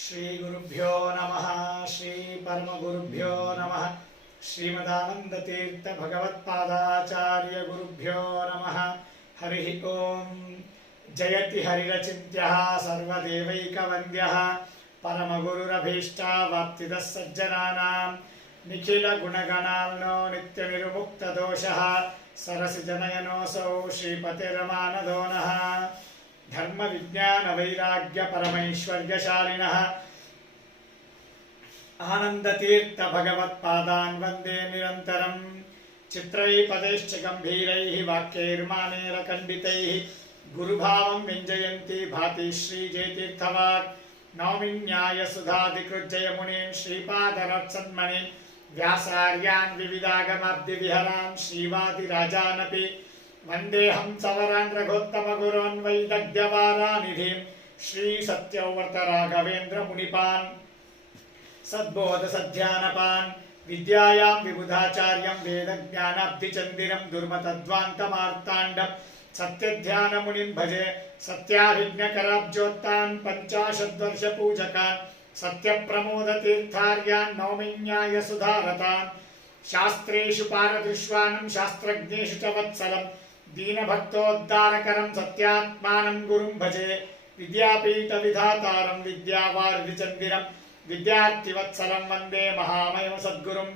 श्री गुरुभ्यो नमः। श्री परम गुरुभ्यो नमः। श्रीमदानंदतीर्थ भगवत्पादाचार्य गुरुभ्यो नमः। हरि ओम। जयति हरिरचिन्त्यः सर्वदेवैकवन्द्यः परमगुरुरभीष्टावाप्तिदः सज्जनानां निखिल गुणगणार्णो नित्यनिर्मुक्तदोषः सरसिजनयनोऽसौ श्रीपतिरमानदो नः। धर्म विज्ञान वैराग्य परमैश्वर्यशालिनः आनंदतीर्थ भगवत्पादान् वन्दे निरन्तरं। चित्रैः पदैश्च गम्भीरैः वाक्यैर्मानेरखण्डितैः गुरुभावं व्यञ्जयन्ति भाति श्रीजयतीर्थवाक्। नौमिन्याय सुधाधिकृज्जयमुनीन् श्रीपादरत्सन्मणिन् व्यासार्यान् विविधागमाब्धिविहरान् श्रीवादिराजानपि वन्देऽहं सवरान् रघोत्तमगुरोन् वैदग्ध्यवारानिधिं श्रीसत्यव्रत राघवेन्द्र मुनिपान् सद्बोधसध्यानपान् विद्यायां विबुधाचार्यं वेदज्ञानाब्धिचन्दिरं दुर्मतध्वान्तमार्ताण्डं सत्यध्यानमुनिं भजे। सत्याभिज्ञकराब्जोत्तान् पञ्चाशद्वर्षपूजकान् सत्यप्रमोदतीर्थार्यान् नौमिन्याय सुधारतान्। शास्त्रेषु पारदृश्वानं शास्त्रज्ञेषु च वत्सलं दीनभक्तोद्धारकरं सत्यात्मानं गुरुं भजे। विद्यापीठविधातारं विद्यावारिधिचन्दिरं विद्यार्थिवत्सलं वन्दे महामहिम सद्गुरुं।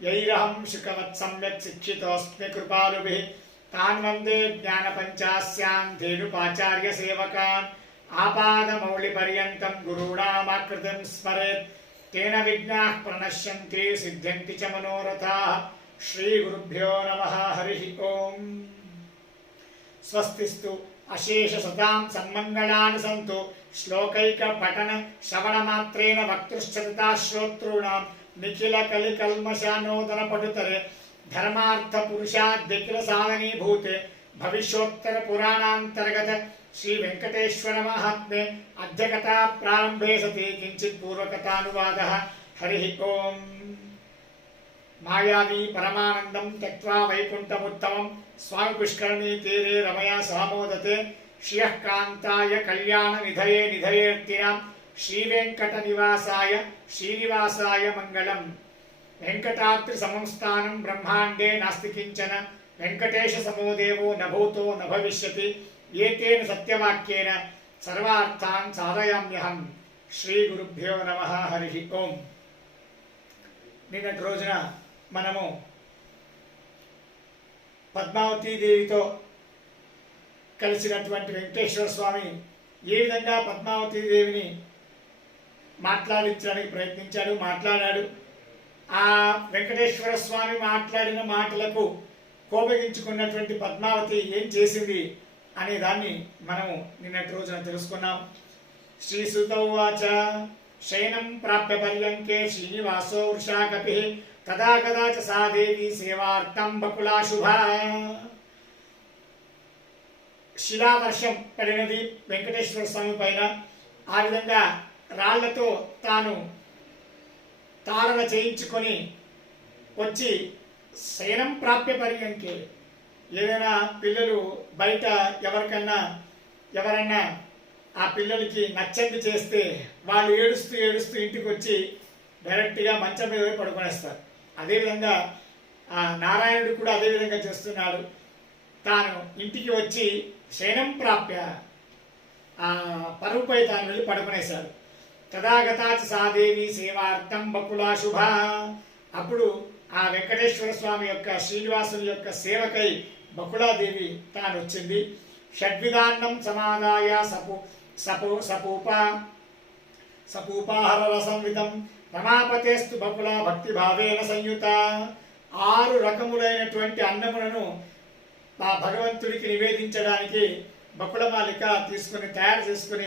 यैरहं शुकवत् सम्यक् शिक्षितोऽस्मि कृपालुभिः तान् वन्दे ज्ञानपञ्चास्यां धेनुपाचार्यसेवकान्। आपादमौलिपर्यन्तं गुरूणामाकृतिं स्मरेत् तेन विघ्नाः प्रणश्यन्ति सिद्ध्यन्ति च मनोरथाः। श्रीगुरुभ्यो नमः। हरिः ओम्। स्वस्तिस्तु अशेषसतां सन्मङ्गलानि सन्तु श्लोकैकपठन श्रवणमात्रेण वक्तुश्चरिता श्रोतॄणां निखिलकलिकल्मषानोदनपटुतरे धर्मार्थपुरुषाद्यखिलसाधनीभूते भविष्योत्तरपुराणान्तर्गत श्रीवेङ्कटेश्वर महात्म्ये अद्य कथा प्रारम्भे सति किञ्चित् पूर्वकथानुवादः। हरिः ओम्। मायावी परमानन्दं त्यक्त्वा वैकुण्ठमुत्तमं स्वामि पुष्करणी तीरे रमया सहमोदते श्रियः कान्ताय कल्याणनिधये निधयेऽर्थिनां श्रीवेङ्कटनिवासाय श्रीनिवासाय मङ्गलम्। वेङ्कटाद्रिसमं स्थानं ब्रह्माण्डे नास्ति किञ्चन वेङ्कटेशसमो देवो न भूतो न भविष्यति एतेन सत्यवाक्येन सर्वार्थान् साधयाम्यहं। श्री गुरुभ्यो नमः। हरिः ओम्। నిన్నటి రోజున మనము పద్మావతి దేవితో కలిసినటువంటి వెంకటేశ్వర స్వామి ఏ విధంగా పద్మావతి దేవిని మాట్లాడించడానికి మాట్లాడాడు. ఆ వెంకటేశ్వర స్వామి మాట్లాడిన మాటలకు కోపగించుకున్నటువంటి పద్మావతి ఏం చేసింది అనే దాన్ని మనము నిన్నటి రోజున తెలుసుకున్నాం. శ్రీసుత ఉవాచ శయనం ప్రాప్య పర్యంకే శ్రీనివాసో వృషాకపిః తదా కదా చ సా దేవి సేవార్థం బకులాశుభా. శిలావర్షం పడినది వెంకటేశ్వర స్వామి పైన. ఆ విధంగా రాళ్లతో తాను తారణ చేయించుకొని వచ్చి శయనం ప్రాప్య పర్యంకే ఏదైనా పిల్లలు బయట ఎవరన్నా ఆ పిల్లలకి నచ్చంది చేస్తే వాళ్ళు ఏడుస్తూ ఏడుస్తూ ఇంటికి వచ్చి డైరెక్ట్గా మంచం మీద పడుకునేస్తారు. అదేవిధంగా నారాయణుడు కూడా అదేవిధంగా చేస్తున్నాడు. తాను ఇంటికి వచ్చి శయనం ప్రాప్య ఆ పరువుపై తాను వెళ్ళి పడుకునేశాడు. తదాగతాచ సాదేవి సేవార్థం బకులాశుభ. అప్పుడు ఆ వెంకటేశ్వర స్వామి యొక్క శ్రీనివాసుని యొక్క సేవకై బకుళాదేవి తాను వచ్చింది. షడ్విధాన్నం సమాదాయ సపూపాహర రసంవితం రమాపతేస్తు బకుళ భక్తిభావేన సంయుత. 6 రకములైనటువంటి అన్నములను ఆ భగవంతుడికి నివేదించడానికి బకుళమాలిక తయారు చేసుకుని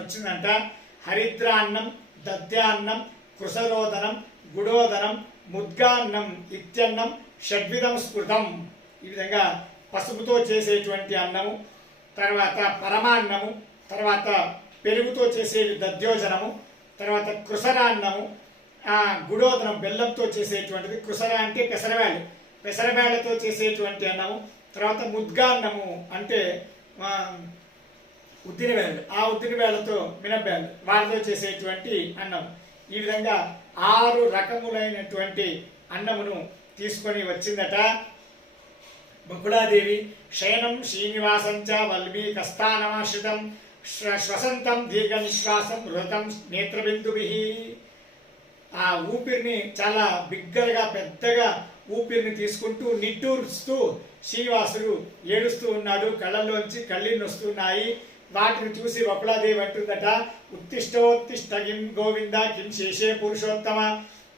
వచ్చిందంట. హరిద్రాన్నం, దద్యాన్నం, కృసరోదనం, గుడోదనం, ముద్గాన్నం, ఇత్యన్నం, షడ్విధం స్మృతం. ఈ విధంగా పసుపుతో చేసేటువంటి అన్నము, తర్వాత పరమాన్నము, తర్వాత పెరుగుతో చేసేది దద్యోజనము, తర్వాత కృసరాన్నము, గుడోదనం బెల్లంతో చేసేటువంటిది. కృసర అంటే పెసరబేళ్లతో చేసేటువంటి అన్నము. తర్వాత ముద్గాన్నము అంటే ఉద్దిన వేళ్ళు, ఆ ఉద్దిన వేళ్లతో మినపేళ్ళు వాటితో చేసేటువంటి అన్నం. ఈ విధంగా 6 రకములైనటువంటి అన్నమును తీసుకొని వచ్చిందట. బకుళాదేవి శయనం శ్రీనివాసంచ వల్మీకస్థానమాశ్రితం శ్వసంతం దీర్ఘ నిశ్వాసం ఋతం నేత్రబిందుభి. ఆ ఊపిరిని చాలా బిగ్గరగా పెద్దగా ఊపిరిని తీసుకుంటూ నిట్టూరుస్తూ శ్రీనివాసుడు ఏడుస్తూ ఉన్నాడు. కళ్ళల్లోంచి కళ్ళీళ్ళు వస్తున్నాయి. వాటిని చూసి బకుళాదేవి అంటుందట, ఉత్తిష్టోత్తిష్ట కిం గోవింద కిం శేషే పురుషోత్తమ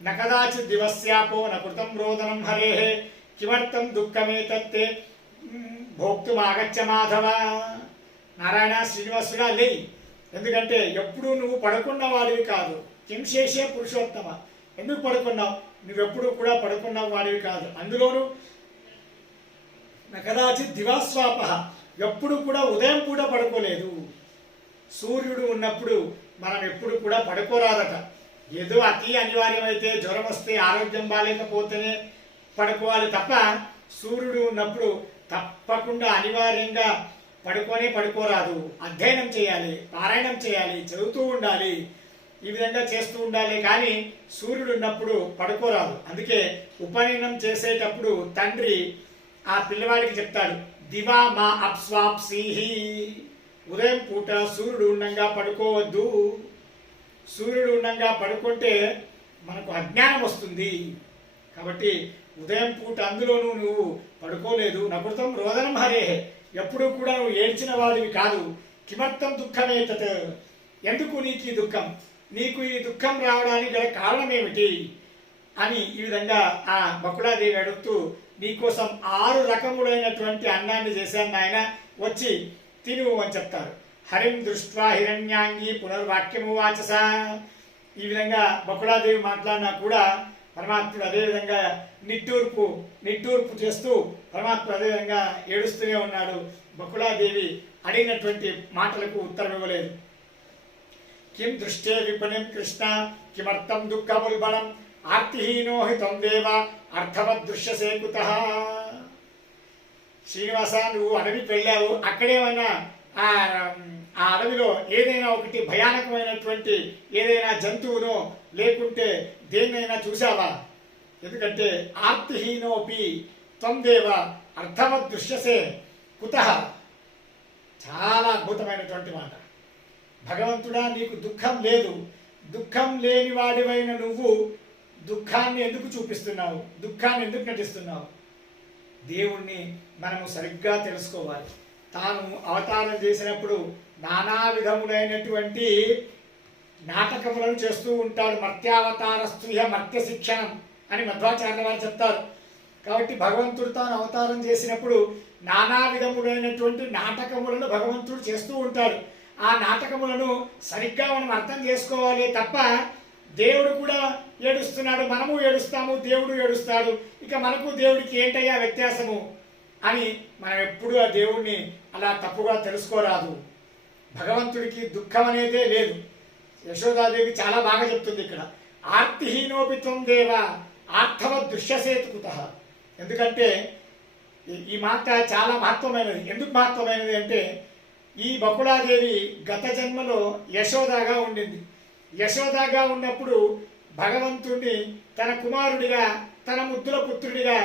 నకదాచి దివస్యాపో నకృతం రోదనం హరే కిమర్థం దుఃఖమేతత్తే భోక్తుమాగచ్చ మాధవ. నారాయణ శ్రీనివాసుడా లే, ఎందుకంటే ఎప్పుడు నువ్వు పడుకున్న వాడివి కాదు. కిం శేషే పురుషోత్తమ, ఎందుకు పడుకున్నావు? నువ్వెప్పుడు కూడా పడుకున్న వాడివి కాదు. అందులోనూ నకదాచి దివాస్వాప, ఎప్పుడు కూడా ఉదయం పూట పడుకోలేదు. సూర్యుడు ఉన్నప్పుడు మనం ఎప్పుడు కూడా పడుకోరాదట. ఏదో అతి అనివార్యమైతే జ్వరం వస్తే ఆరోగ్యం బాగాలేకపోతేనే పడుకోవాలి తప్ప సూర్యుడు ఉన్నప్పుడు తప్పకుండా అనివార్యంగా పడుకోరాదు. అధ్యయనం చేయాలి, పారాయణం చేయాలి, చదువుతూ ఉండాలి, ఈ విధంగా చేస్తూ ఉండాలి. కానీ సూర్యుడు ఉన్నప్పుడు పడుకోరాదు. అందుకే ఉపనయనం చేసేటప్పుడు తండ్రి ఆ పిల్లవాడికి చెప్తాడు, దివా మా అప్స్వాప్సీహి, ఉదయం పూట సూర్యుడు ఉండంగా పడుకోవద్దు. సూర్యుడు ఉండంగా పడుకుంటే మనకు అజ్ఞానం వస్తుంది. కాబట్టి ఉదయం పూట అందులోనూ నువ్వు పడుకోలేదు. నకృతం రోదనం హరే, ఎప్పుడు కూడా నువ్వు ఏడ్చిన వాడివి కాదు. కిమర్థం దుఃఖమేతత్, ఎందుకు నీకు ఈ దుఃఖం? నీకు ఈ దుఃఖం రావడానికి గల కారణం ఏమిటి అని ఈ విధంగా ఆ బకుళాదేవి అడుగుతూ, నీకోసం 6 రకములైనటువంటి అన్నాన్ని చేశాను నాయన, వచ్చి తిను అని చెప్తారు. హరిం దృష్ట్వా హిరణ్యాంగి పునర్వాక్యము వాచస. ఈ విధంగా బకుళాదేవి మాట్లాడినా కూడా పరమాత్ముడు అదేవిధంగా నిట్టూర్పు చేస్తూ పరమాత్ముడు అదేవిధంగా ఏడుస్తూనే ఉన్నాడు. బకుళాదేవి అడిగినటువంటి మాటలకు ఉత్తరం ఇవ్వలేదు. కిం దృష్టే విపణిం కృష్ణ కిమర్థం దుఃఖముల్బణం ఆర్తిహీనో హి త్వం దేవ అర్థవద్ దృశ్యసే కుతః. శ్రీనివాస, నువ్వు అడవికి వెళ్ళావు, అక్కడేమైనా ఆ అడవిలో ఏదైనా ఒకటి భయానకమైనటువంటి ఏదైనా జంతువునో లేకుంటే దేన్నైనా చూసావా? ఎందుకంటే ఆర్తిహీనోపి త్వం దేవ అర్థవద్ దృశ్యసే కుతః. చాలా అద్భుతమైనటువంటి మాట. భగవంతుడా, నీకు దుఃఖం లేదు. దుఃఖం లేని వాడివైన నువ్వు దుఃఖాన్ని ఎందుకు చూపిస్తున్నావు? దుఃఖాన్ని ఎందుకు నటిస్తున్నావు? దేవుణ్ణి మనము సరిగ్గా తెలుసుకోవాలి. తాను అవతారం చేసినప్పుడు నానా విధములైనటువంటి నాటకములను చేస్తూ ఉంటాడు. మర్త్యావతార స్త్రీయ మర్త్య శిక్షణం అని మధ్వాచార్య వారు చెప్తారు. కాబట్టి భగవంతుడు తాను అవతారం చేసినప్పుడు నానా విధములైనటువంటి నాటకములను భగవంతుడు చేస్తూ ఉంటాడు. ఆ నాటకములను సరిగ్గా మనం అర్థం చేసుకోవాలి తప్ప దేవుడు కూడా ఏడుస్తున్నాడు, మనము ఏడుస్తాము, దేవుడు ఏడుస్తాడు, ఇక మనకు దేవుడికి ఏంటయ్యా వ్యత్యాసము అని మనం ఎప్పుడు ఆ దేవుణ్ణి అలా తప్పుగా తెలుసుకోరాదు. భగవంతుడికి దుఃఖం అనేదే లేదు. యశోదాదేవి చాలా బాగా చెప్తుంది ఇక్కడ, ఆర్తిహీనోపిత్వం దేవ ఆర్థవద్ దృశ్యసేతు కుతః. ఎందుకంటే ఈ మాట చాలా మహత్వమైనది. ఎందుకు మహత్వమైనది అంటే, ఈ బకుళాదేవి గత జన్మలో యశోదాగా ఉండింది. యశోదాగా ఉన్నప్పుడు భగవంతుడిని తన కుమారుడిగా, తన ముద్దుల పుత్రుడిగా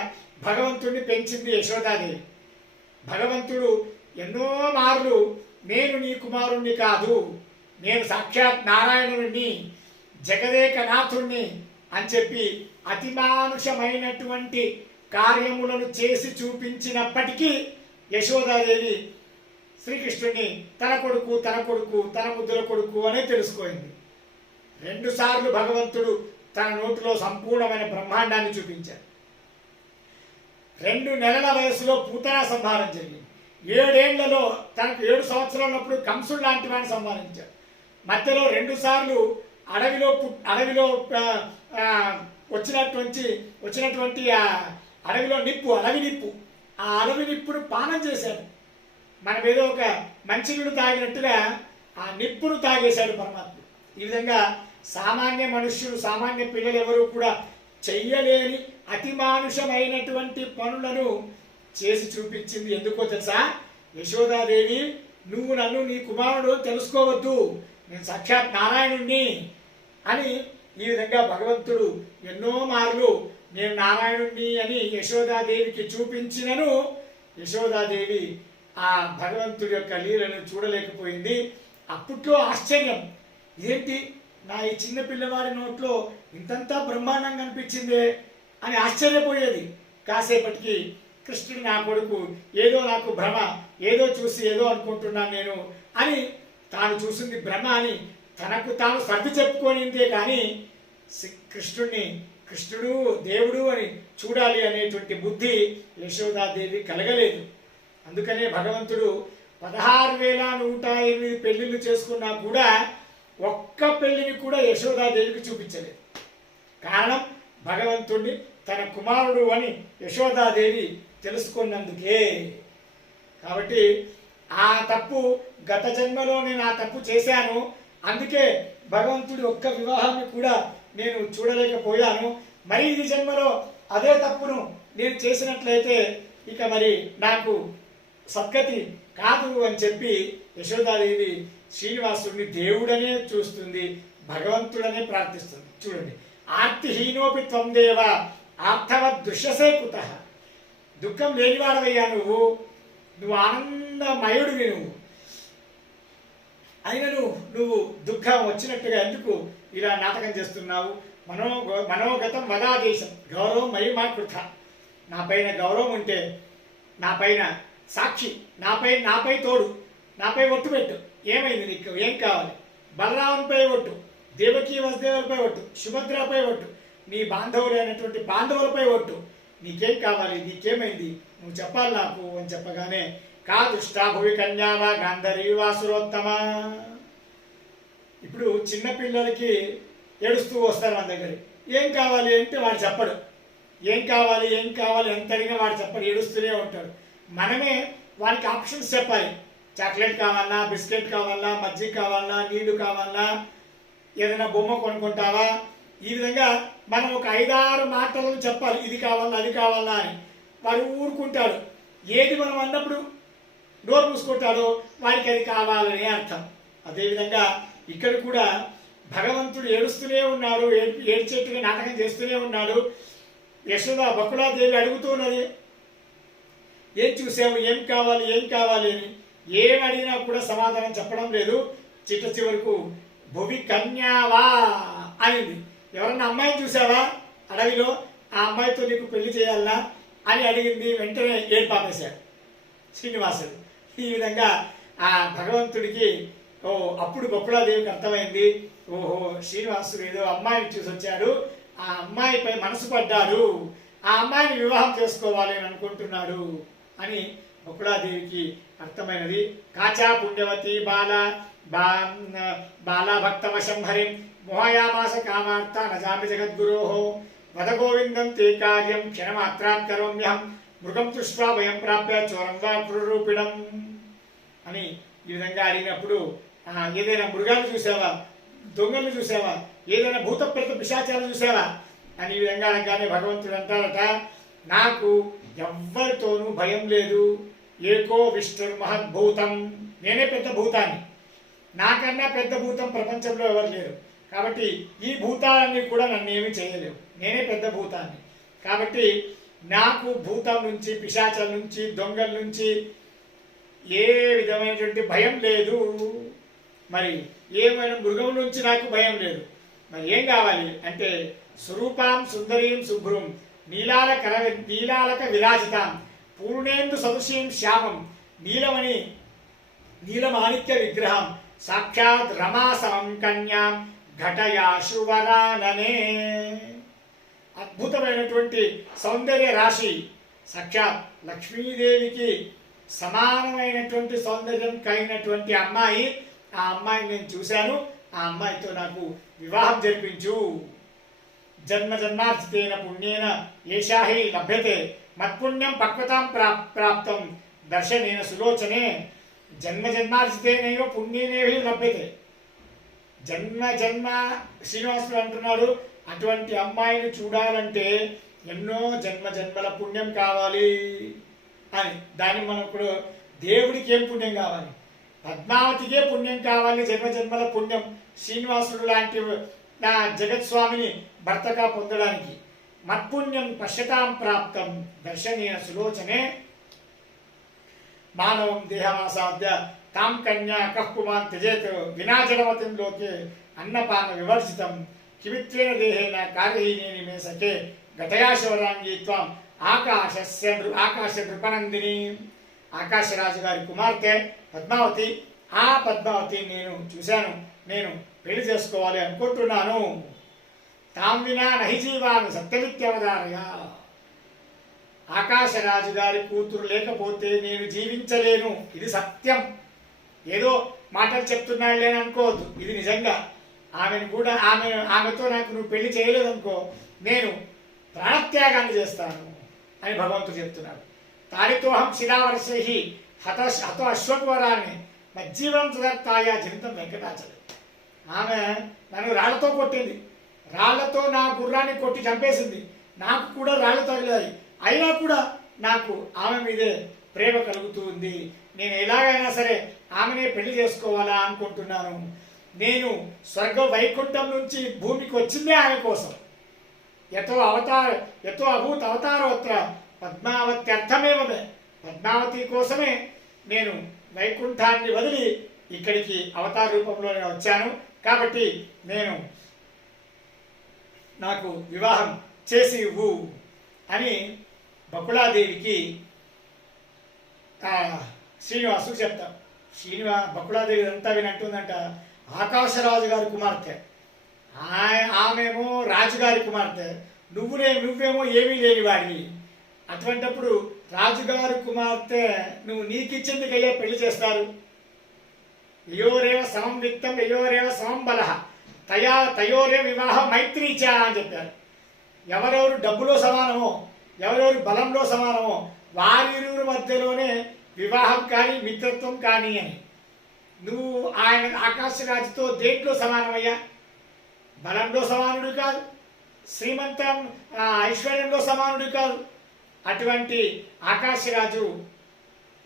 భగవంతుడిని పెంచింది యశోదాదేవి. భగవంతుడు ఎన్నో మార్లు నేను నీ కుమారుణ్ణి కాదు, నేను సాక్షాత్ నారాయణుడిని, జగదేకనాథుణ్ణి అని చెప్పి అతిమానుషమైనటువంటి కార్యములను చేసి చూపించినప్పటికీ యశోదాదేవి శ్రీకృష్ణుడిని తన కొడుకు తన ముద్దుల కొడుకు అనే తెలుసుకోయింది. 2 సార్లు భగవంతుడు తన నోటిలో సంపూర్ణమైన బ్రహ్మాండాన్ని చూపించాడు. 2 నెలల వయసులో పూతనా సంహారం జరిగింది. 7 ఏళ్లలో తనకు 7 సంవత్సరాలు ఉన్నప్పుడు కంసుడు లాంటి వాడిని సంహరించాడు. మధ్యలో 2 సార్లు అడవిలో వచ్చినటువంటి ఆ అడవిలో అడవి నిప్పు, ఆ అడవి నిప్పును పానం చేశాడు. మనం ఏదో ఒక మంచినీళ్ళు తాగినట్టుగా ఆ నిప్పును తాగేశాడు పరమాత్మ. ఈ విధంగా సామాన్య మనుష్యులు, సామాన్య పిల్లలు ఎవరు కూడా చెయ్యలేని అతిమానుషమైనటువంటి పనులను చేసి చూపించింది. ఎందుకో తెలుసా? యశోదాదేవి నువ్వు నన్ను నీ కుమారుడు తెలుసుకోవద్దు, నేను సాక్షాత్ నారాయణుణ్ణి అని ఈ విధంగా భగవంతుడు ఎన్నో మార్లు నేను నారాయణుణ్ణి అని యశోదాదేవికి చూపించినను యశోదాదేవి ఆ భగవంతుడి యొక్క లీలను చూడలేకపోయింది. అప్పట్లో ఆశ్చర్యం, ఏంటి నా ఈ చిన్న పిల్లవాడి నోట్లో ఇంతంతా బ్రహ్మాండం కనిపించిందే అని ఆశ్చర్యపోయేది. కాసేపటికి కృష్ణుడు నా కొడుకు, ఏదో నాకు భ్రమ, ఏదో చూసి ఏదో అనుకుంటున్నాను నేను అని తాను చూసింది భ్రమ అని తనకు తాను సర్ది చెప్పుకోనిందే కానీ కృష్ణుడు దేవుడు అని చూడాలి అనేటువంటి బుద్ధి యశోదాదేవి కలగలేదు. అందుకనే భగవంతుడు 16,108 పెళ్లిళ్ళు చేసుకున్నా కూడా ఒక్క పెళ్లిని కూడా యశోదాదేవికి చూపించలేదు. కారణం భగవంతుడిని తన కుమారుడు అని యశోదాదేవి తెలుసుకున్నందుకే. కాబట్టి ఆ తప్పు గత జన్మలో నేను ఆ తప్పు చేశాను, అందుకే భగవంతుడి ఒక్క వివాహాన్ని కూడా నేను చూడలేకపోయాను. మరి ఈ జన్మలో అదే తప్పును నేను చేసినట్లయితే ఇక మరి నాకు సద్గతి కాదు అని చెప్పి యశోదాదేవి శ్రీనివాసుడిని దేవుడనే చూస్తుంది, భగవంతుడనే ప్రార్థిస్తుంది. చూడండి, ఆర్తిహీనోపి త్వం దేవ ఆర్తవద్ దృశ్యసే కుతః. దుఃఖం లేనివాడవయ్యా నువ్వు ఆనందమయుడివి, అయినను నువ్వు దుఃఖం వచ్చినట్టుగా ఎందుకు ఇలా నాటకం చేస్తున్నావు? మనోగతం వదాదేశం గౌరవం మహిమా కృత. నా పైన గౌరవం ఉంటే, నా పైన సాక్షి, నాపై తోడు, నాపై ఒట్టు పెట్టు. ఏమైంది నీకు? ఏం కావాలి? బలరామునిపై ఒట్టు, దేవకీ వసుదేవులపై ఒట్టు, సుభద్రపై ఒట్టు, నీ బాంధవులైనటువంటి పాండవులపై ఒట్టు. నీకేం కావాలి? నీకేమైంది? నువ్వు చెప్పాలి నాకు అని చెప్పగానే, కా దుష్టా భువి కన్యావా గాంధరీ వాసురోత్తమ. ఇప్పుడు చిన్నపిల్లలకి ఏడుస్తూ వస్తారు మన దగ్గర, ఏం కావాలి అంటే వాడు చెప్పడు. ఏం కావాలి ఎంత అడిగినా వాడు చెప్పడు, ఏడుస్తూనే ఉంటాడు. మనమే వానికి ఆప్షన్స్ చెప్పాలి. చాక్లెట్ కావాలన్నా, బిస్కెట్ కావాలన్నా, మజ్జిగ కావాలన్నా, నీళ్లు కావాలన్నా, ఏదైనా బొమ్మ కొనుక్కుంటావా, ఈ విధంగా మనం ఒక 5-6 మాటలను చెప్పాలి. ఇది కావాలా, అది కావాలా అని. వాడు ఊరుకుంటాడు. ఏది మనం అన్నప్పుడు నోరు మూసుకుంటాడో వాడికి అది కావాలని అర్థం. అదేవిధంగా ఇక్కడ కూడా భగవంతుడు ఏడుస్తూనే ఉన్నాడు, ఏడ్చేట్టుగా నాటకం చేస్తూనే ఉన్నాడు. యశోద బకుళాదేవి అడుగుతున్నది, ఏం చూసావు, ఏం కావాలి అని. ఏం అడిగినా కూడా సమాధానం చెప్పడం లేదు. చివరకు భువి కన్యావా అనింది. ఎవరన్నా అమ్మాయిని చూసావా అడవిలో, ఆ అమ్మాయితో నీకు పెళ్లి చేయాలనా అని అడిగింది. వెంటనే ఏడ్పాపేశాడు శ్రీనివాసుడు. ఈ విధంగా ఆ భగవంతుడికి అప్పుడు బకుళాదేవికి అర్థమైంది, ఓహో శ్రీనివాసుడు ఏదో అమ్మాయిని చూసి వచ్చాడు, ఆ అమ్మాయిపై మనసు పడ్డాడు, ఆ అమ్మాయిని వివాహం చేసుకోవాలి అని అనుకుంటున్నాడు అని బకుళాదేవికి అర్థమైనది. కాచా పుణ్యవతి బాలా భక్తవశం హరిం మోహయామాస కామార్త నజామి జగద్గురో వదగోవిందం తే కార్యం క్షణమాత్రాత్ కరోమ్యహం మృగం దృష్ట్వా భయం ప్రాప్య చోరం వా క్రూరూపిణం అని ఈ విధంగా అడిగినప్పుడు, ఏదైనా మృగాలు చూసావా, దొంగలు చూసావా, ఏదైనా భూత ప్రేత పిశాచాలు చూసావా అని ఈ విధంగా అనగానే భగవంతుడు అంటారట, నాకు ఎవ్వరితోనూ భయం లేదు. ఏకో విష్ణుర్ మహద్భూతం, నేనే పెద్ద భూతాన్ని, నాకన్నా పెద్ద భూతం ప్రపంచంలో ఎవరు లేరు. కాబట్టి ఈ భూతాలన్నీ కూడా నన్ను ఏమీ చేయలేవు, నేనే పెద్ద భూతాన్ని. కాబట్టి నాకు భూతం నుంచి, పిశాచాల నుంచి, దొంగల నుంచి ఏ విధమైనటువంటి భయం లేదు. మరి ఏమైనా మృగం నుంచి నాకు భయం లేదు. మరి ఏం కావాలి అంటే, స్వరూపాం సుందరీం శుభ్రం నీలాలక విరాజితాం పూర్ణేందు సదృశీం శ్యామం నీలమాణిక్య విగ్రహం సాక్షాత్ రమాసమం కన్యాం ఘటయాశు వరాననే. అద్భుతమైనటువంటి సౌందర్య రాశి, సాక్షాత్ లక్ష్మీదేవికి సమానమైనటువంటి సౌందర్యం కలిగినటువంటి అమ్మాయి. ఆ అమ్మాయిని నేను చూశాను, ఆ అమ్మాయితో నాకు వివాహం జరిపించు. జన్మ జన్మార్జితేన పుణ్యేన ఏషాహి లభ్యతే మత్పుణ్యం పక్వతాం ప్రాప్తం దర్శనేన సులోచనే. జన్మ జన్మార్జితేనైవ పుణ్యేనేవ లభ్యతే. జన్మ శ్రీనివాసుడు అంటున్నాడు, అటువంటి అమ్మాయిని చూడాలంటే ఎన్నో జన్మల పుణ్యం కావాలి అని. దాన్ని మనం ఇప్పుడు దేవుడికి ఏం పుణ్యం కావాలి? పద్మావతికే పుణ్యం కావాలి, జన్మజన్మల పుణ్యం శ్రీనివాసుడు లాంటి నా జగత్స్వామిని భర్తగా పొందడానికి. మత్పుణ్యం పశ్యతాం ప్రాప్తం దర్శనేన సులోచనే మానవం దేహమాసాద్య తాం కన్యా కఃపుమాన్ త్యజేత్ వినాజనమతిం లోకే అన్నపాన వివర్జితం కిమిత్వేన దేహేన కార్యహీనేని మే సఖే గతయాశవరాంగీ త్వం ఆకాశ నృపనందిని. ఆకాశరాజు గారి కుమార్తె పద్మావతి. ఆ పద్మావతి నేను చూశాను, నేను పెళ్లి చేసుకోవాలి అనుకుంటున్నాను. తాం వినా నహి జీవాను సత్యమిత్యవధారయ. ఆకాశరాజు గారి కూతురు లేకపోతే నేను జీవించలేను, ఇది సత్యం. ఏదో మాటలు చెప్తున్నాడు లేని అనుకోవద్దు, ఇది నిజంగా. ఆమెను కూడా ఆమెతో నాకు నువ్వు పెళ్లి చేయలేదనుకో, నేను ప్రాణత్యాగాన్ని చేస్తాను అని భగవంతుడు చెప్తున్నాడు. తాడితోహం శిలావర్షై హతో అశ్వత్వరాన్ని మజ్జీవనం తదర్థాయ జనితం వెంకటాచలం. ఆమె నన్ను రాళ్లతో కొట్టింది, రాళ్లతో నా గుర్రాన్ని కొట్టి చంపేసింది, నాకు కూడా రాళ్ళు తగిలాయి. అయినా కూడా నాకు ఆమె మీదే ప్రేమ కలుగుతూ ఉంది. నేను ఎలాగైనా సరే ఆమెనే పెళ్లి చేసుకోవాలా అనుకుంటున్నాను. నేను స్వర్గ వైకుంఠం నుంచి భూమికి వచ్చిందే ఆమె కోసం. యతో అభూత అవతారోత్ర పద్మావత్యర్థమేవ మే. పద్మావతి కోసమే నేను వైకుంఠాన్ని వదిలి ఇక్కడికి అవతార రూపంలో నేను వచ్చాను. కాబట్టి నాకు వివాహం చేసి ఇవ్వు అని బకుళాదేవికి శ్రీనివాసుడు చెప్తాం. బకుళాదేవి అంతా వినంటుందంట. ఆకాశరాజు గారి కుమార్తె, ఆమెమో రాజుగారి కుమార్తె, నువ్వేమో ఏమీ లేని వాడివి. అటువంటప్పుడు రాజుగారి కుమార్తె నువ్వు నీకిచ్చిందికయ్యే పెళ్లి చేస్తారు. యయోరేవ సమం విత్తం యయోరేవ సమం బలః తయోరే వివాహ మైత్రీచ అని చెప్పారు. ఎవరెవరు డబ్బులో సమానమో, ఎవరెవరు బలంలో సమానమో వారిరువురి మధ్యలోనే వివాహం కానీ మిత్రత్వం కానీ అని. నువ్వు ఆయన ఆకాశరాజుతో దేంట్లో సమానమయ్యా? బలంలో సమానుడు కాదు, శ్రీమంతం ఐశ్వర్యంలో సమానుడు కాదు. అటువంటి ఆకాశరాజు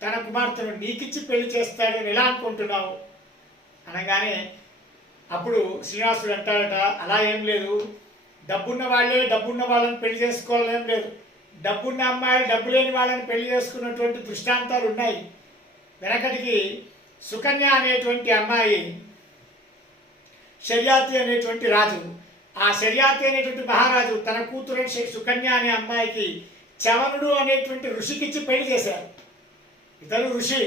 తన కుమార్తెను నీకిచ్చి పెళ్లి చేస్తాడని ఎలా అనుకుంటున్నావు అనగానే అప్పుడు శ్రీనివాసుడు అంటాడట, అలా ఏం లేదు, డబ్బున్న వాళ్ళని పెళ్లి చేసుకోవాలని లేదు. డబ్బున్న అమ్మాయిలు డబ్బు లేని వాళ్ళని పెళ్లి చేసుకున్నటువంటి దృష్టాంతాలు ఉన్నాయి. వెనకటికి సుకన్య అనేటువంటి అమ్మాయి శర్యాతి అనేటువంటి రాజు, ఆ శర్యాతి అనేటువంటి మహారాజు తన కూతురు సుకన్య అనే అమ్మాయికి చవనుడు అనేటువంటి ఋషికిచ్చి పెళ్లి చేశారు. ఇతను ఋషి,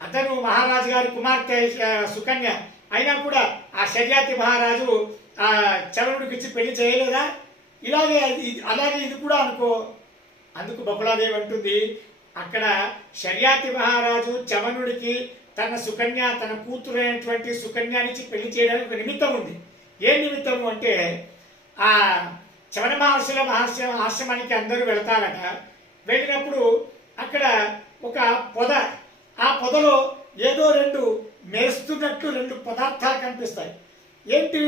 అతను మహారాజు గారి కుమార్తె సుకన్య. అయినా కూడా ఆ శర్యాతి మహారాజు ఆ చవనుడికి పెళ్లి చేయలేదా? అలాగే ఇది కూడా అనుకో. అందుకు బకుళాదేవి అంటుంది, అక్కడ శర్యాతి మహారాజు చవనుడికి తన కూతురు అయినటువంటి సుకన్యానికి పెళ్లి చేయడానికి ఒక నిమిత్తం ఉంది. ఏ నిమిత్తము అంటే ఆ చవన మహర్షుల ఆశ్రమానికి అందరూ వెళతారట. వెళ్ళినప్పుడు అక్కడ ఒక పొద, ఆ పొదలో ఏదో మెరుస్తున్నట్లు 2 పదార్థాలు కనిపిస్తాయి. ఏంటి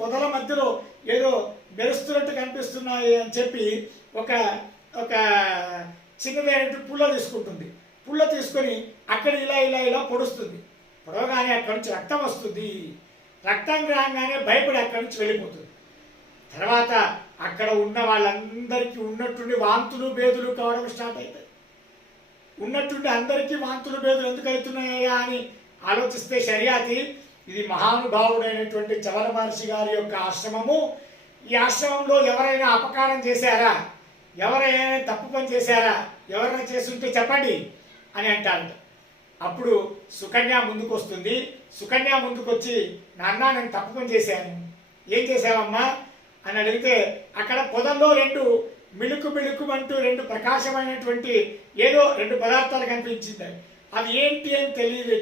పొదల మధ్యలో ఏదో మెరుస్తున్నట్టు కనిపిస్తున్నాయి అని చెప్పి ఒక చిన్నదైనటువంటి పుల్ల తీసుకుంటుంది. పుల్ల తీసుకొని అక్కడ ఇలా పొడుస్తుంది. పొడవగానే అక్కడి నుంచి రక్తం వస్తుంది. రక్తం రాగానే భయపడి అక్కడి నుంచి వెళ్ళిపోతుంది. తర్వాత అక్కడ ఉన్న వాళ్ళందరికీ ఉన్నట్టుండి వాంతులు బేదులు కావడం స్టార్ట్ అవుతాయి. ఉన్నట్టుండి అందరికీ వాంతులు బేదులు ఎందుకు అవుతున్నాయా అని ఆలోచిస్తే శర్యాతి, ఇది మహానుభావుడైనటువంటి చవన మహర్షి గారి యొక్క ఆశ్రమము. ఈ ఆశ్రమంలో ఎవరైనా అపకారం చేశారా, ఎవరైనా తప్పు పని చేశారా, ఎవరైనా చేస్తుంటే చెప్పండి అని అంటారు. అప్పుడు సుకన్య ముందుకు వస్తుంది. సుకన్య ముందుకు వచ్చి, నాన్న నేను తప్పు పని చేశాను. ఏం చేశావమ్మా అని అడిగితే అక్కడ పొదల్లో 2 మిళుకుమంటూ 2 ప్రకాశమైనటువంటి ఏదో 2 పదార్థాలు కనిపించింది. అవి ఏంటి అని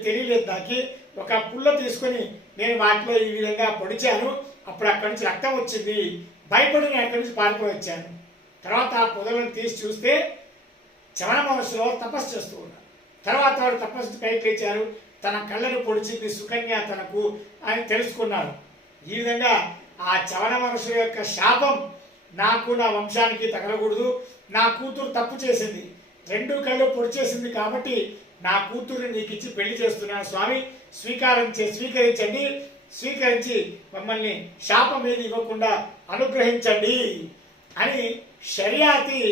తెలియలేదు నాకు. ఒక పుల్ల తీసుకొని నేను వాటిలో ఈ విధంగా పొడిచాను. అప్పుడు అక్కడి నుంచి రక్తం వచ్చింది. భయపడి నేను అక్కడి నుంచి పారిపోయి వచ్చాను. తర్వాత ఆ పొదలను తీసి చూస్తే చవన మహర్షులు తపస్సు చేస్తూ ఉన్నారు. తర్వాత వాడు తపస్సు పైకి లేచారు. తన కళ్ళను పొడిచింది సుకన్య తనకు అని తెలుసుకున్నారు. ఈ విధంగా ఆ చవన మహర్షుల యొక్క శాపం నాకు నా వంశానికి తగలకూడదు. నా కూతురు తప్పు చేసింది, 2 కళ్ళు పొడిచేసింది కాబట్టి నా కూతురు నీకు ఇచ్చి పెళ్లి చేస్తున్నాను స్వామి, స్వీకరించండి, స్వీకరించి మమ్మల్ని శాపం ఏది ఇవ్వకుండా అనుగ్రహించండి అని షరియాతి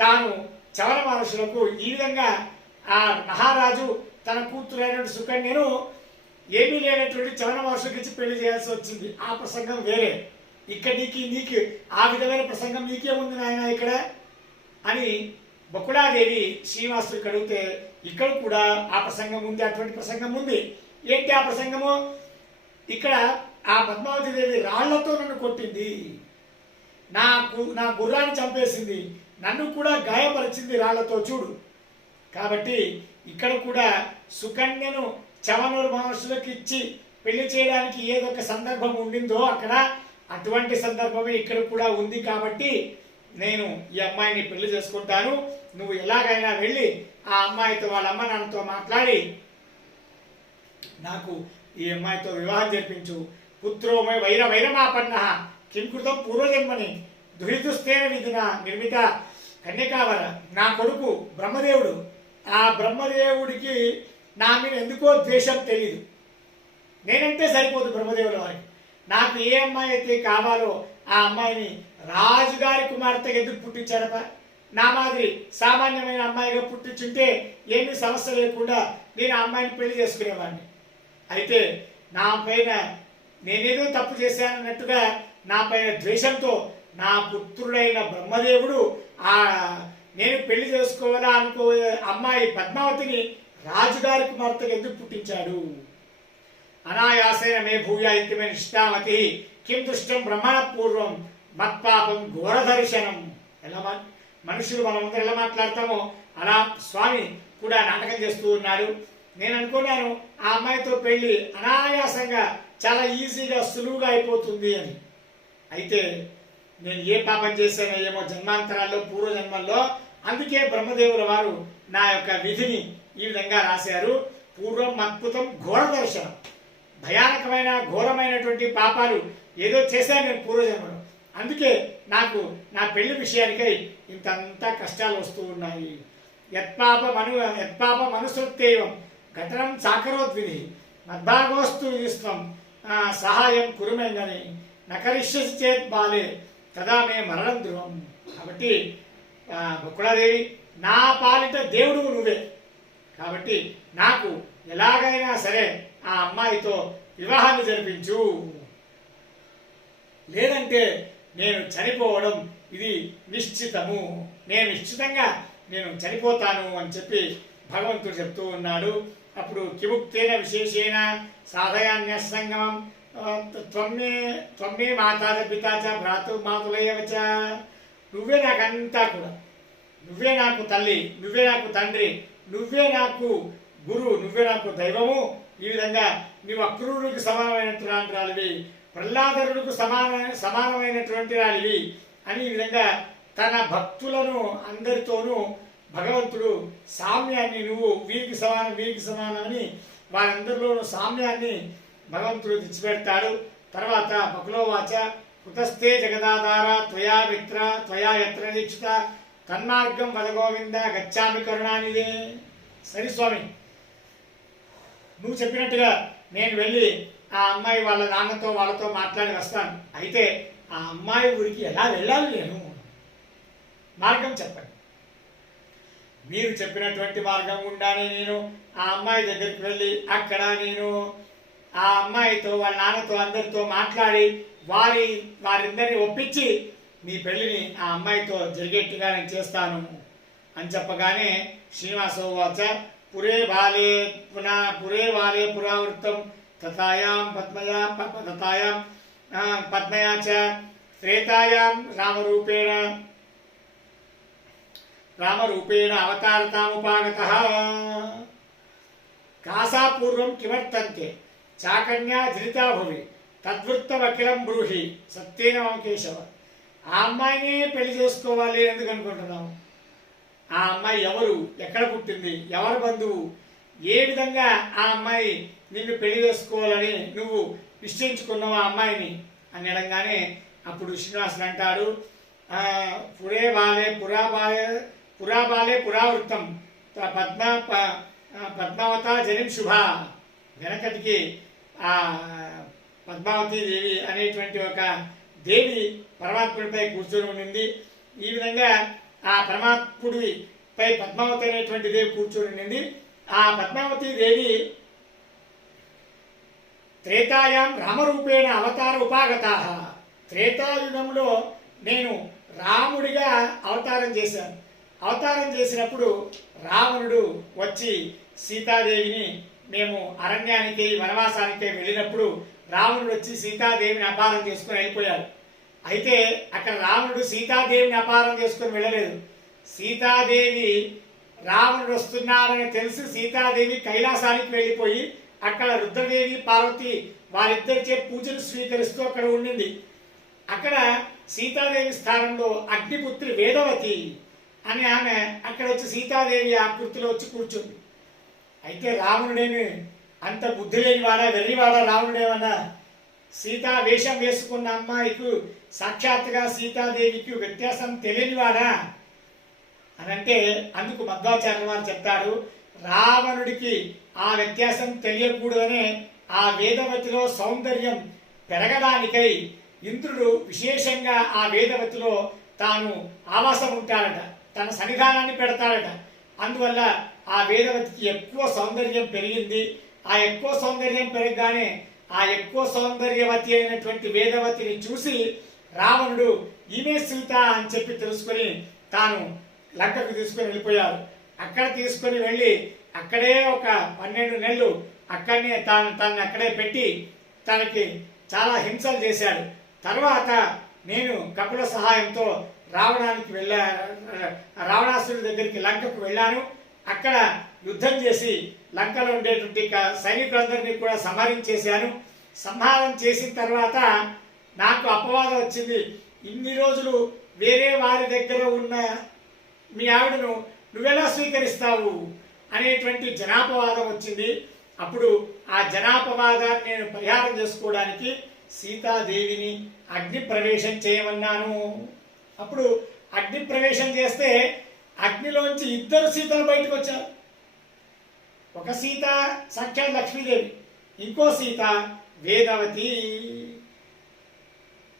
తాను చవన మహర్షులకు ఈ విధంగా ఆ మహారాజు తన కూతురైనటువంటి సుకన్యను ఏమీ లేనటువంటి చవన మహర్షులకు ఇచ్చి పెళ్లి చేయాల్సి వచ్చింది. ఆ ప్రసంగం వేరే. ఇక్కడ నీకు ఆ విధమైన ప్రసంగం నీకేముంది నాయన ఇక్కడ అని బకుళాదేవి శ్రీనివాసుడికి అడిగితే ఇక్కడ కూడా ఆ ప్రసంగం ఉంది, అటువంటి ప్రసంగం ఉంది. ఏంటి ఆ ప్రసంగము? ఇక్కడ ఆ పద్మావతి దేవి రాళ్లతో నన్ను కొట్టింది, నా గుర్రాన్ని చంపేసింది, నన్ను కూడా గాయపరిచింది రాళ్లతో చూడు. కాబట్టి ఇక్కడ కూడా సుకన్యను చవనూరు మహర్షులకు ఇచ్చి పెళ్లి చేయడానికి ఏదో ఒక సందర్భం ఉండిందో అక్కడ అటువంటి సందర్భమే ఇక్కడ కూడా ఉంది. కాబట్టి నేను ఈ అమ్మాయిని పెళ్లి చేసుకుంటాను, నువ్వు ఎలాగైనా వెళ్ళి ఆ అమ్మాయితో వాళ్ళ అమ్మ నాన్నతో మాట్లాడి నాకు ఈ అమ్మాయితో వివాహం జరిపించు. పుత్రోమయ వైరమాపన్న కింకృతం పూర్వజన్మని దురిదుస్తేన విధిన నిర్మిత కన్యకావర. నా కొడుకు బ్రహ్మదేవుడు, ఆ బ్రహ్మదేవుడికి నా మీద ఎందుకో ద్వేషం తెలియదు. నేనంటే సరిపోదు బ్రహ్మదేవుల వారికి. నాకు ఏ అమ్మాయి అయితే కావాలో ఆ అమ్మాయిని రాజుగారి కుమార్తెగా ఎందుకు పుట్టించాడప? నా మాదిరి సామాన్యమైన అమ్మాయిగా పుట్టించుంటే ఏమీ సమస్య లేకుండా నేను ఆ అమ్మాయిని పెళ్లి చేసుకునేవాడిని. అయితే నా పైన నేనేదో తప్పు చేశానన్నట్టుగా నా పైన ద్వేషంతో నా పుత్రుడైన బ్రహ్మదేవుడు నేను పెళ్లి చేసుకోవాలా అనుకోలే అమ్మాయి పద్మావతిని రాజుగారి కుమార్తెగా ఎందుకు పుట్టించాడు? అనాయాసేన మే భూయా ఇతిమే నిష్ఠామతి కిం దుష్టం బ్రహ్మణ పూర్వం మత్పాపం ఘోర దర్శనం. ఎలా మనుషులు మనమందరం ఎలా మాట్లాడతామో అలా స్వామి కూడా నాటకం చేస్తూ ఉన్నాడు. నేను అనుకున్నాను ఆ అమ్మాయితో పెళ్లి అనాయాసంగా చాలా ఈజీగా సులువుగా అయిపోతుంది అని. అయితే నేను ఏ పాపం చేశానో ఏమో జన్మాంతరాల్లో పూర్వజన్మల్లో, అందుకే బ్రహ్మదేవుల వారు నా యొక్క విధిని ఈ విధంగా రాశారు. పూర్వం అద్భుతం ఘోర దర్శనం, భయానకమైన ఘోరమైనటువంటి పాపాలు ఏదో చేశాను నేను పూర్వజన్మలో, అందుకే నాకు నా పెళ్లి విషయానికై ఇంతంతా కష్టాలు వస్తూ ఉన్నాయి. యత్పాప మనుసృత్యైవం ఘటనం సాకరోద్విధి మద్భాగోస్తు విదిస్త్వం సహాయం కురుమెంగని నకరిష్యసి చేత్ బాలే తదా మే మరణం ధ్రువం. కాబట్టి బకుళాదేవి నా పాలిట దేవుడు నువ్వే, కాబట్టి నాకు ఎలాగైనా సరే ఆ అమ్మాయితో వివాహాన్ని జరిపించు, లేదంటే నేను చనిపోవడం ఇది నిశ్చితము, నేను నిశ్చితంగా చనిపోతాను అని చెప్పి భగవంతుడు చెప్తూ ఉన్నాడు. అప్పుడు కిముక్తేన విశేషేణ సాధయాన్యసంగమం త్వమ్మే మాతాద పితాచ భ్రాతు మాతులయవచ. నువ్వే నాకంతా కూడా, నువ్వే నాకు తల్లి, నువ్వే నాకు తండ్రి, నువ్వే నాకు గురువు, నువ్వే నాకు దైవము. ఈ విధంగా నువ్వు అక్రూరుడికి సమానమైనటువంటి రాలివి, ప్రహ్లాదరుడికి సమానమైనటువంటి రాలివి అని ఈ విధంగా తన భక్తులను అందరితోనూ భగవంతుడు సామ్యాన్ని, నువ్వు వీరికి సమానం అని వారందరిలోనూ సామ్యాన్ని భగవంతుడు తెచ్చిపెడతాడు. తర్వాత బకులోవాచ కుతస్థే జగదాధార త్వయా మిత్ర త్వయా యత్ర దీక్షిత తన్మార్గం వద గోవింద గచ్చామి కరుణానిదే. సరి స్వామి, నువ్వు చెప్పినట్టుగా నేను వెళ్ళి ఆ అమ్మాయి వాళ్ళ నాన్నతో వాళ్ళతో మాట్లాడి వస్తాను. అయితే ఆ అమ్మాయి ఊరికి ఎలా వెళ్ళాలి? నేను మార్గం చెప్పండి. మీరు చెప్పినటువంటి మార్గం గుండానే నేను ఆ అమ్మాయి దగ్గరికి వెళ్ళి అక్కడ నేను ఆ అమ్మాయితో వాళ్ళ నాన్నతో అందరితో మాట్లాడి వారిందరిని ఒప్పించి మీ పెళ్లిని ఆ అమ్మాయితో జరిగేట్టుగా నేను చేస్తాను అని చెప్పగానే శ్రీనివాసోవాచ పురే బాలే పురావృత్తం తథాయాం పద్మయా చ త్రేతాయాం రామరూపేణ అవతారతాముపాగతః కాసాపూర్వం కిమర్థంతే చాకన్యా ధృతా భువి తద్వృత్తమఖిలం బ్రూహి సత్యేన మమ కేశవ. ఆ అమ్మాయినే పెళ్లి చేసుకోవాలి ఎందుకు అనుకుంటున్నావు? ఆ అమ్మాయి ఎవరు, ఎక్కడ పుట్టింది, ఎవరి బంధువు, ఏ విధంగా ఆ అమ్మాయి నిన్ను పెళ్లి చేసుకోవాలని నువ్వు నిశ్చయించుకున్నావు ఆ అమ్మాయిని అని అనగానే అప్పుడు శ్రీనివాసుడు అంటాడు పురాబాలే పురావృత్తం పద్మావత జనిం శుభ, వెనకటికి ఆ పద్మావతి దేవి అనేటువంటి ఒక దేవి పరమాత్ముడిపై కూర్చొని ఉండింది. ఈ విధంగా ఆ పరమాత్ముడిపై పద్మావతి అనేటువంటి దేవి కూర్చొని ఉండింది. ఆ పద్మావతి దేవి త్రేతాయాం రామరూపేణ అవతార ఉపాగత, త్రేతాయుగంలో నేను రాముడిగా అవతారం చేశాను. అవతారం చేసినప్పుడు రావణుడు వచ్చి సీతాదేవిని, మేము అరణ్యానికి వనవాసానికి వెళ్ళినప్పుడు రావణుడు వచ్చి సీతాదేవిని అపహారం చేసుకుని వెళ్ళిపోయాడు. అయితే అక్కడ రావణుడు సీతాదేవిని అపహారం చేసుకుని వెళ్ళలేదు. సీతాదేవి రావణుడు వస్తున్నారని తెలిసి సీతాదేవి కైలాసానికి వెళ్ళిపోయి అక్కడ రుద్రదేవి పార్వతి వారిద్దరిచే పూజలు స్వీకరిస్తూ అక్కడ ఉండింది. అక్కడ సీతాదేవి స్థానంలో అగ్నిపుత్రి వేదవతి అని ఆమె అక్కడ వచ్చి సీతాదేవి ఆ కృతిలో వచ్చి కూర్చుంది. అయితే రావణుడేమి అంత బుద్ధి లేనివాడా, వెర్రివాడా రావణుడేమన్నా? సీతా వేషం వేసుకున్న అమ్మాయికి సాక్షాత్తుగా సీతాదేవికి వ్యత్యాసం తెలియనివాడా అని అంటే, అందుకు మధ్వాచార్య వారు చెప్తాడు, రావణుడికి ఆ వ్యత్యాసం తెలియకూడదనే ఆ వేదవతిలో సౌందర్యం పెరగడానికై ఇంద్రుడు విశేషంగా ఆ వేదవతిలో తాను ఆవాసం ఉంటాడట, తన సన్నిధానాన్ని పెడతాడట. అందువల్ల ఆ వేదవతికి ఎక్కువ సౌందర్యం పెరిగింది. ఆ ఎక్కువ సౌందర్యం పెరగగానే ఆ ఎక్కువ సౌందర్యవతి అయినటువంటి వేదవతిని చూసి రావణుడు ఈమె సీత అని చెప్పి తెలుసుకొని తాను లంకకు తీసుకొని వెళ్ళిపోయారు. అక్కడ తీసుకొని వెళ్ళి అక్కడే ఒక 12 నెలలు అక్కడనే తనని అక్కడే పెట్టి తనకి చాలా హింసలు చేశాడు. తర్వాత నేను కపిల సహాయంతో రావణాసురుడి దగ్గరికి లంకకు వెళ్ళాను. అక్కడ యుద్ధం చేసి లంకలో ఉండేటువంటి సైనికులందరినీ కూడా సంహరించేశాను. సంహారం చేసిన తర్వాత నాకు అపవాదం వచ్చింది, ఇన్ని రోజులు వేరే వారి దగ్గర ఉన్న మీ ఆవిడను నువ్వెలా స్వీకరిస్తావు అనేటువంటి జనాపవాదం వచ్చింది. అప్పుడు ఆ జనాపవాదాన్ని నేను పరిహారం చేసుకోవడానికి సీతాదేవిని అగ్ని ప్రవేశం చేయమన్నాను. అప్పుడు అగ్ని ప్రవేశం చేస్తే అగ్నిలోంచి 2 సీతలు బయటకు వచ్చారు. ఒక సీత సాక్షాత్ లక్ష్మీదేవి, ఇంకో సీత వేదవతి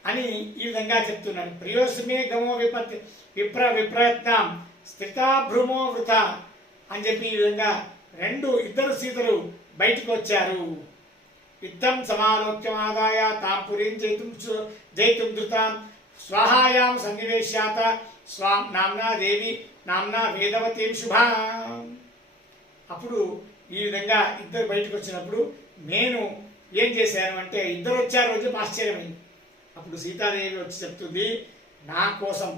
అని ఈ విధంగా చెప్తున్నాను. ప్రియోస్మే గమో విపత్తి విప్రయత్నం స్థితా భ్రూమో వృత అని చెప్పి ఈ విధంగా 2 సీతలు బయటకు వచ్చారు. ఇత్తం సమాలోక్యమాదాయ తాంపురీం జయితుం ధృతాం స్వాహాయాం సన్నివేశ్యాత స్వాం నామ్నా దేవి నామ్నా వేదవతీం శుభాం. అప్పుడు ఈ విధంగా 2 బయటకు వచ్చినప్పుడు నేను ఏం చేశాను అంటే, 2 వచ్చారు రోజు ఆశ్చర్యమైంది. అప్పుడు సీతాదేవి వచ్చి చెప్తుంది, నా కోసం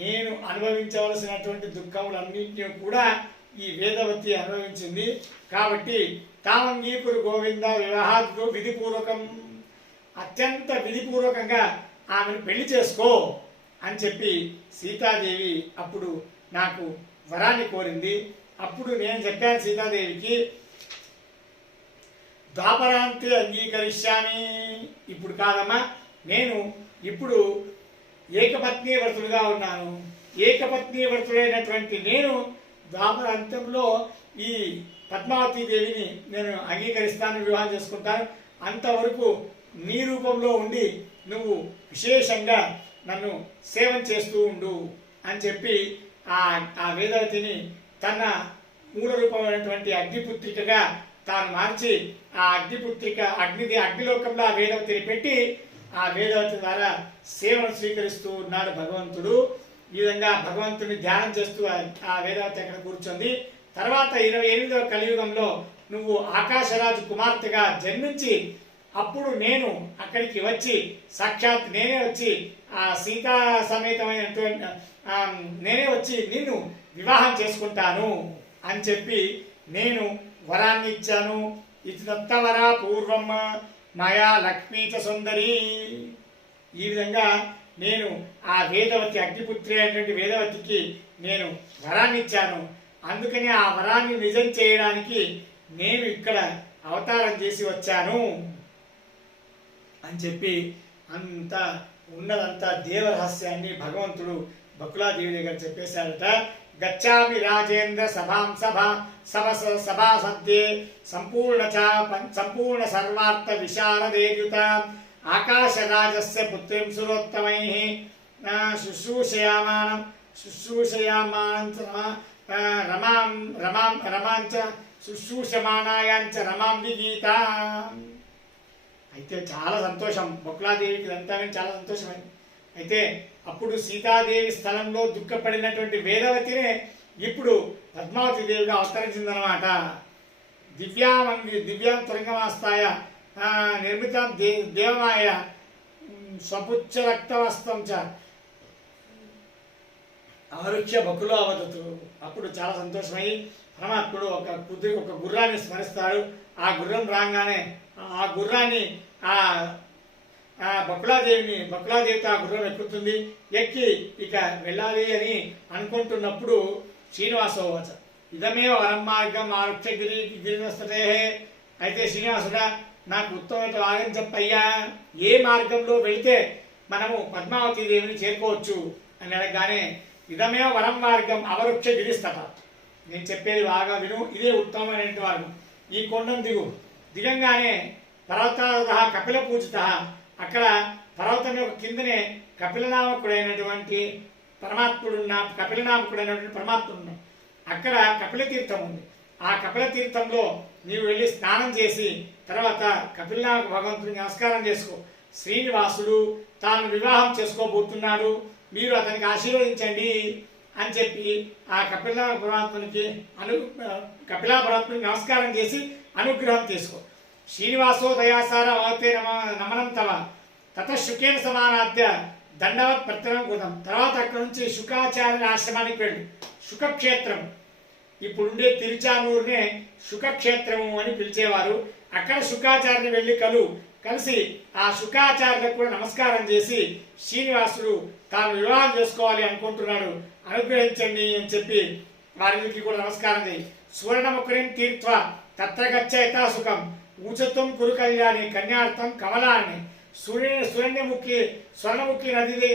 నేను అనుభవించవలసినటువంటి దుఃఖములన్నింటినీ కూడా ఈ వేదవతి అనుభవించింది. కాబట్టి తామంగీకురు గోవింద వివాహాదు విధిపూర్వకం, అత్యంత విధిపూర్వకంగా ఆమెను పెళ్లి చేసుకో అని చెప్పి సీతాదేవి అప్పుడు నాకు వరాన్ని కోరింది. అప్పుడు నేను చెప్పాను సీతాదేవికి, ద్వాపరాంతే అంగీకరిష్యామి, ఇప్పుడు కాదమ్మా, నేను ఇప్పుడు ఏకపత్ని వ్రతులుగా ఉన్నాను. ఏకపత్ని వ్రతుడైనటువంటి నేను ద్వాపరాంతంలో ఈ పద్మావతి దేవిని నేను అంగీకరిస్తాను, వివాహం చేసుకుంటాను. అంతవరకు నీ రూపంలో ఉండి నువ్వు విశేషంగా నన్ను సేవం చేస్తూ ఉండు అని చెప్పి ఆ వేదవతిని తన మూల రూపమైనటువంటి అగ్నిపుత్రికగా తాను మార్చి ఆ అగ్నిలోకంలో ఆ వేదవతిని పెట్టి ఆ వేదవతి ద్వారా సేవను స్వీకరిస్తూ ఉన్నాడు భగవంతుడు. ఈ విధంగా భగవంతుని ధ్యానం చేస్తూ ఆ వేదవతి అక్కడ కూర్చొంది. తర్వాత 28వ కలియుగంలో నువ్వు ఆకాశరాజు కుమార్తెగా జన్మించి అప్పుడు నేను అక్కడికి వచ్చి సాక్షాత్ నేనే వచ్చి ఆ సీతా సమేతమైనటువంటి నేనే వచ్చి నిన్ను వివాహం చేసుకుంటాను అని చెప్పి నేను వరాన్ని ఇచ్చాను. ఇది దత్తవర పూర్వం మాయా లక్ష్మీ చ సుందరి. ఈ విధంగా నేను ఆ వేదవతి అగ్నిపుత్రి అయినటువంటి వేదవతికి నేను వరాన్ని ఇచ్చాను. అందుకని ఆ వరాన్ని నిజం చేయడానికి నేను ఇక్కడ అవతారం చేసి వచ్చాను అని చెప్పి అంతా ఉన్నదంతా దేవరహస్యాన్ని భగవంతుడు బకులాదేవి దగ్గర చెప్పేశాడట. గచ్చామి రాజేంద్ర సభాం సభా సద్యే సంపూర్ణ సర్వార్థ విశారదేయుత ఆకాశరాజస్య పుత్రిం సురోత్తమైః శుశ్రూషయామానం రమాంచ శుశ్రూషమానాయాంచ రమాం విగీత. అయితే చాలా సంతోషం, బకులాదేవికి ఇదంతా చాలా సంతోషమైంది. అయితే అప్పుడు సీతాదేవి స్థలంలో దుఃఖపడినటువంటి వేదవతినే ఇప్పుడు పద్మావతి దేవిగా అవతరించిందనమాట. దివ్యాం తురంగమాస్తాయ నిర్మితం దేవమాయ స్వపుచ్చ రక్తవస్తం చ ఆరుహ్య బకులో అవదతు. అప్పుడు చాలా సంతోషమై పరమాత్ముడు ఒక గుర్రాన్ని స్మరిస్తాడు. ఆ గుర్రం రాగానే ఆ గుర్రాన్ని బకులాదేవితో ఆ గుర్రం ఎక్కుతుంది. ఎక్కి ఇక వెళ్ళాలి అని అనుకుంటున్నప్పుడు శ్రీనివాసోవాచ ఇదమే వరం మార్గం ఆరుక్ష గిరివస్తతే. అయితే శ్రీనివాసుడా, నాకు ఉత్తమైన మార్గం చెప్పయ్యా, ఏ మార్గంలో వెళితే మనము పద్మావతి దేవిని చేరుకోవచ్చు అని అడగగానే ఇదమే వరం మార్గం అవరుక్ష గిరిస్తత. నేను చెప్పేది బాగా విను, ఇదే ఉత్తమమైన మార్గం. ఈ కొండను దిగంగానే పర్వతాద కపిల పూజిత, అక్కడ పర్వతం యొక్క కిందనే కపిలనామకుడైనటువంటి పరమాత్ముడు ఉన్నాడు. అక్కడ కపిల తీర్థం ఉంది. ఆ కపిల తీర్థంలో నీవు వెళ్ళి స్నానం చేసి తర్వాత కపిలనామక భగవంతుడికి నమస్కారం చేసుకో. శ్రీనివాసుడు తాను వివాహం చేసుకోబోతున్నాడు, మీరు అతనికి ఆశీర్వదించండి అని చెప్పి ఆ కపిలా పరమాత్మునికి నమస్కారం చేసి అనుగ్రహం తీసుకో. శ్రీనివాసో దయాసార అవతే నమనం తవ తత శుకేన సమానాద్య దండవత్ ప్రతిరం కృతం. తర్వాత అక్కడ నుంచి శుకాచార్య ఆశ్రమానికి వెళ్ళు. శుకక్షేత్రం, ఇప్పుడుండే తిరుచానూరునే శుకక్షేత్రము అని పిలిచేవారు. అక్కడ శుకాచార్యని వెళ్ళి కలిసి ఆ శుకాచార్యులకు కూడా నమస్కారం చేసి శ్రీనివాసుడు తాను వివాహం చేసుకోవాలి అనుకుంటున్నాడు, అనుగ్రహించండి అని చెప్పి వారికి కూడా నమస్కారం చేయి. సువర్ణముఖరిం తీర్థ తత్ర గచ్చ యథాసుఖం ఊచత్వం కురు కళ్యాణి కన్యార్థం కమలాన్ని. స్వర్ణముఖి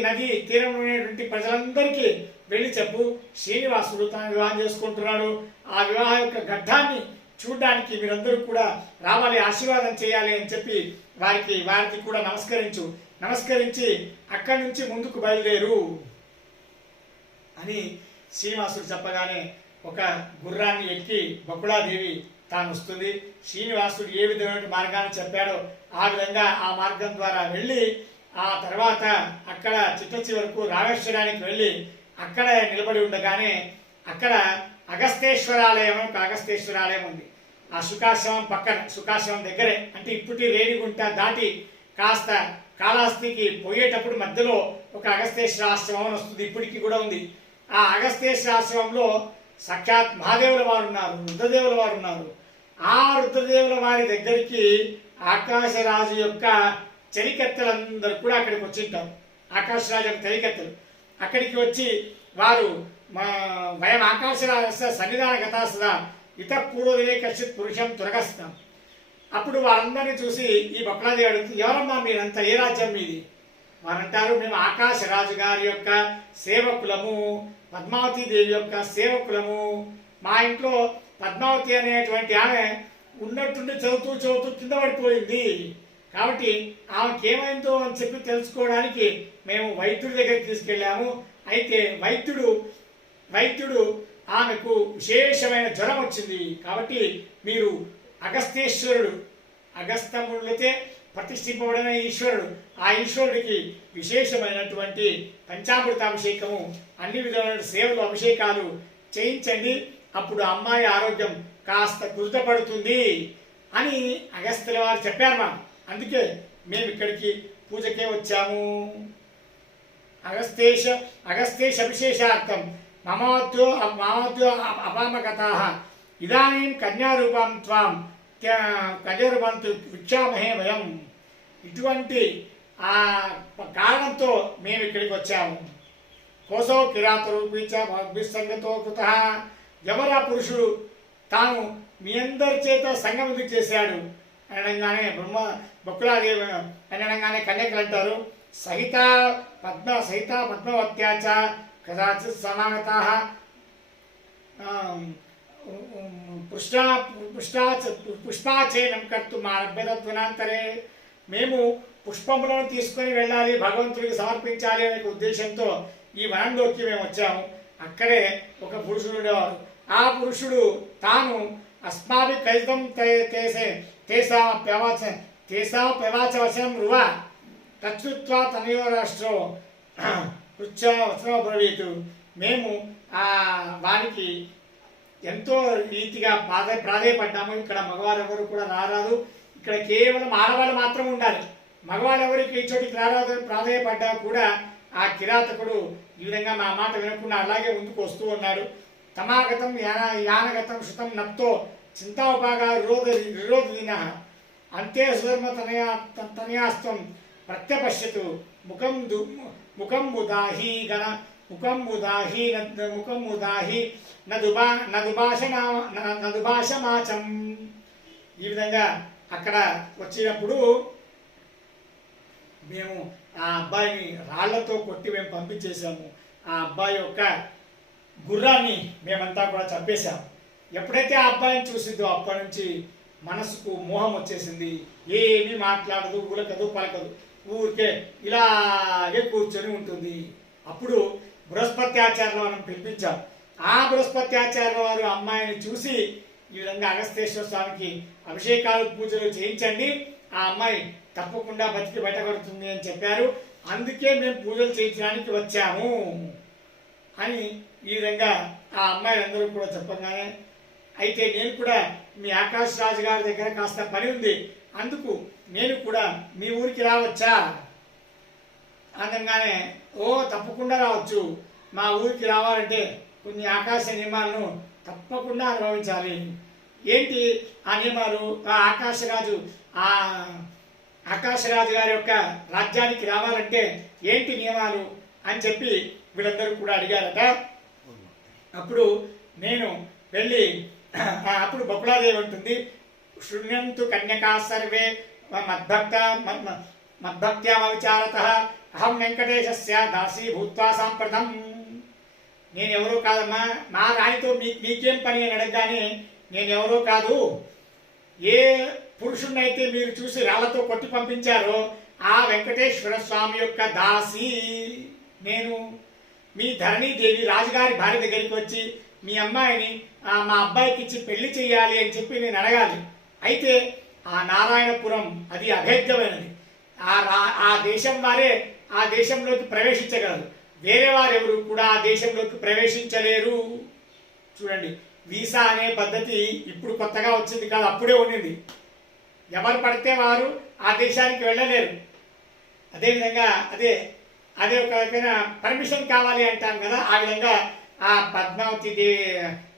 నది తీరం ఉన్నటువంటి ప్రజలందరికీ వెళ్ళి చెప్పు, శ్రీనివాసుడు తాను వివాహం చేసుకుంటున్నాడు, ఆ వివాహ యొక్క ఘట్టాన్ని చూడడానికి మీరందరూ కూడా రావాలి, ఆశీర్వాదం చేయాలి అని చెప్పి వారికి కూడా నమస్కరించి అక్కడి నుంచి ముందుకు బయలుదేరు అని శ్రీనివాసుడు చెప్పగానే ఒక గుర్రాన్ని ఎక్కి బకుళాదేవి తాను వస్తుంది. శ్రీనివాసుడు ఏ విధమైన మార్గాన్ని చెప్పాడో ఆ విధంగా ఆ మార్గం ద్వారా వెళ్ళి ఆ తర్వాత అక్కడ చిట్ట వరకు రామేశ్వరానికి వెళ్ళి అక్కడ నిలబడి ఉండగానే అక్కడ అగస్తేశ్వరాలయం ఉంది. ఆ శుకాశ్రమం పక్కన, శుకాశ్రమం దగ్గరే, అంటే ఇప్పటి రేణిగుంట దాటి కాస్త కాళహస్తికి పోయేటప్పుడు మధ్యలో ఒక అగస్తేశ్వర ఆశ్రమం అని వస్తుంది, ఇప్పటికీ కూడా ఉంది. ఆ అగస్తేశ్వర ఆశ్రమంలో సాక్షాత్ మహాదేవుల వారు ఉన్నారు, రుద్రదేవుల వారు ఉన్నారు. ఆ రుద్రదేవుల వారి దగ్గరికి ఆకాశరాజు యొక్క చలికత్తెలందరూ కూడా అక్కడికి వచ్చింటారు. ఆకాశరాజు యొక్క చలికత్తెలు అక్కడికి వచ్చి వారు వయం ఆకాశరాజ సన్నిధాన గతాసదా ఇత పూర్వదినే కశ్చిత్ పురుషం తురగస్తాం. అప్పుడు వారందరినీ చూసి ఈ బకుళాదేవి అడుగుతుంది, ఎవరమ్మా మీరంతా, ఏ రాజ్యం మీది? వారంటారు, మేము ఆకాశరాజు గారి యొక్క సేవకులము, పద్మావతి దేవి యొక్క సేవకులము. మా ఇంట్లో పద్మావతి అనేటువంటి ఆమె ఉన్నట్టుండి చదువుతూ కింద పడిపోయింది, కాబట్టి ఆమెకి ఏమైందో అని చెప్పి తెలుసుకోవడానికి మేము వైద్యుడి దగ్గరికి తీసుకెళ్ళాము. అయితే వైద్యుడు ఆమెకు విశేషమైన జ్వరం వచ్చింది, కాబట్టి మీరు అగస్తేశ్వరుడు, అగస్తములతే ప్రతిష్ఠింపబడిన ఈశ్వరుడు, ఆ ఈశ్వరుడికి విశేషమైనటువంటి పంచామృతాభిషేకము, అన్ని విధమైన సేవలు, అభిషేకాలు చేయించండి, అప్పుడు అమ్మాయి ఆరోగ్యం కాస్త కుదుటపడుతుంది అని అగస్త్యుల వారు చెప్పారు మాకు. అందుకే మేము ఇక్కడికి పూజకే వచ్చాము. అగస్తేశ అభిషేషార్థం మమోద్యో అపామగతాః ఇదానీం కన్యారూపం త్వాం కన్యారూపంతో విక్షామహే వయం. ఇటువంటి ఆ కారణంతో మేము ఇక్కడికి వచ్చాము. కోసో కిరాత రూపీచ భగ్భిస్సంగతో కృతః. ఎవరా పురుషుడు, తాను మీ అందరి చేత సంగముది చేశాడు అనగానే బకుళాదేవి అనగానే కన్యకలు అంటారు, సహిత పద్మవత్యాచ కదాచిత్ సమాగతాః పృష్టా పుష్టా పుష్పాచయనం కర్తుం ఆరభ్యతత్వనాంతరే. మేము పుష్పములను తీసుకొని వెళ్ళాలి, భగవంతుడికి సమర్పించాలి అనే ఉద్దేశంతో ఈ వనంలోకి మేము వచ్చాము. అక్కడే ఒక పురుషుడు ఉండేవాడు. ఆ పురుషుడు తాను అస్మాభి కైతం తేసాప్యవాచ వచనం రువ తచ్చుత్వా తనయో రాష్ట్రో వచనబ్రవీతు. మేము వానికి ఎంతో రీతిగా ప్రాధాయపడ్డాము. ఇక్కడ మగవారు ఎవరు కూడా రారాదు, ఇక్కడ కేవలం ఆడవాళ్ళు మాత్రం ఉండాలి, మగవాళ్ళు ఎవరికి ఈ చోటికి రారాదు అని ప్రాధాయపడ్డా కూడా ఆ కిరాతకుడు ఈ విధంగా మా మాట వినకుండా అలాగే ముందుకు వస్తూ ఉన్నాడు. తమాగతం యానగతం శృతం నప్తో చింతాపాగా విరోధిన అంతే సుధర్మ తనయాస్త్వం ప్రత్యపశ్యతు ముఖం ముదాహి నదుభాషమాచం. ఈ విధంగా అక్కడ వచ్చినప్పుడు మేము ఆ అబ్బాయిని రాళ్లతో కొట్టి మేము పంపించేసాము. ఆ అబ్బాయి యొక్క గుర్రాన్ని మేమంతా కూడా చంపేశాము. ఎప్పుడైతే ఆ అబ్బాయిని చూసిందో అప్పటి నుంచి మనసుకు మోహం వచ్చేసింది. ఏమీ మాట్లాడదు, ఉలకదు, పలకదు, ఊరికే ఇలాగే కూర్చొని ఉంటుంది. అప్పుడు బృహస్పత్యాచార్యులు మనం పిలిపించాం. ఆ బృహస్పత్యాచార్యుల వారు అమ్మాయిని చూసి ఈ విధంగా అగస్తేశ్వర స్వామికి అభిషేకాలు పూజలు చేయించండి, ఆ అమ్మాయి తప్పకుండా బతికి బయటపడుతుంది అని చెప్పారు. అందుకే మేము పూజలు చేయించడానికి వచ్చాము అని ఈ విధంగా ఆ అమ్మాయిలందరూ కూడా చెప్పగానే, అయితే నేను కూడా మీ ఆకాశ్ రాజు గారి దగ్గర కాస్త పని ఉంది, అందుకు నేను కూడా మీ ఊరికి రావచ్చా అనగానే, ఓ తప్పకుండా రావచ్చు, మా ఊరికి రావాలంటే కొన్ని ఆకాశ నియమాలను తప్పకుండా అనుభవించాలి. ఏంటి ఆ నియమాలు? ఆ ఆకాశరాజు గారి యొక్క రాజ్యానికి రావాలంటే ఏంటి నియమాలు అని చెప్పి వీళ్ళందరూ కూడా అడిగారట. అప్పుడు నేను వెళ్ళి అప్పుడు బకుళాదేవి ఉంటుంది, శృణ్యంతు కన్యకా సర్వే మద్భక్త్యా విచారత అహం వెంకటేశస్య దాసీ భూత్వా సాంప్రతం. నేనెవరో కాదమ్మా, మా రాణితో మీకేం పని అని అడగగానే నేనెవరో కాదు, ఏ పురుషుణ్ణైతే మీరు చూసి రాళ్లతో కొట్టి పంపించారో ఆ వెంకటేశ్వర స్వామి యొక్క దాసి నేను. మీ ధరణీదేవి రాజుగారి భార్య దగ్గరికి వచ్చి మీ అమ్మాయిని మా అబ్బాయికి ఇచ్చి పెళ్లి చేయాలి అని చెప్పి నేను అడగాలి. అయితే ఆ నారాయణపురం అది అభేద్యమైనది, ఆ దేశం వారే ఆ దేశంలోకి ప్రవేశించగలరు, వేరే వారెవరు కూడా ఆ దేశంలోకి ప్రవేశించలేరు. చూడండి, వీసా అనే పద్ధతి ఇప్పుడు కొత్తగా వచ్చింది కాదు, అప్పుడే ఉండింది. ఎవరు పడితే వారు ఆ దేశానికి వెళ్ళలేరు. అదేవిధంగా అదే ఒక రకమైన పర్మిషన్ కావాలి అంటాం కదా, ఆ విధంగా ఆ పద్మావతి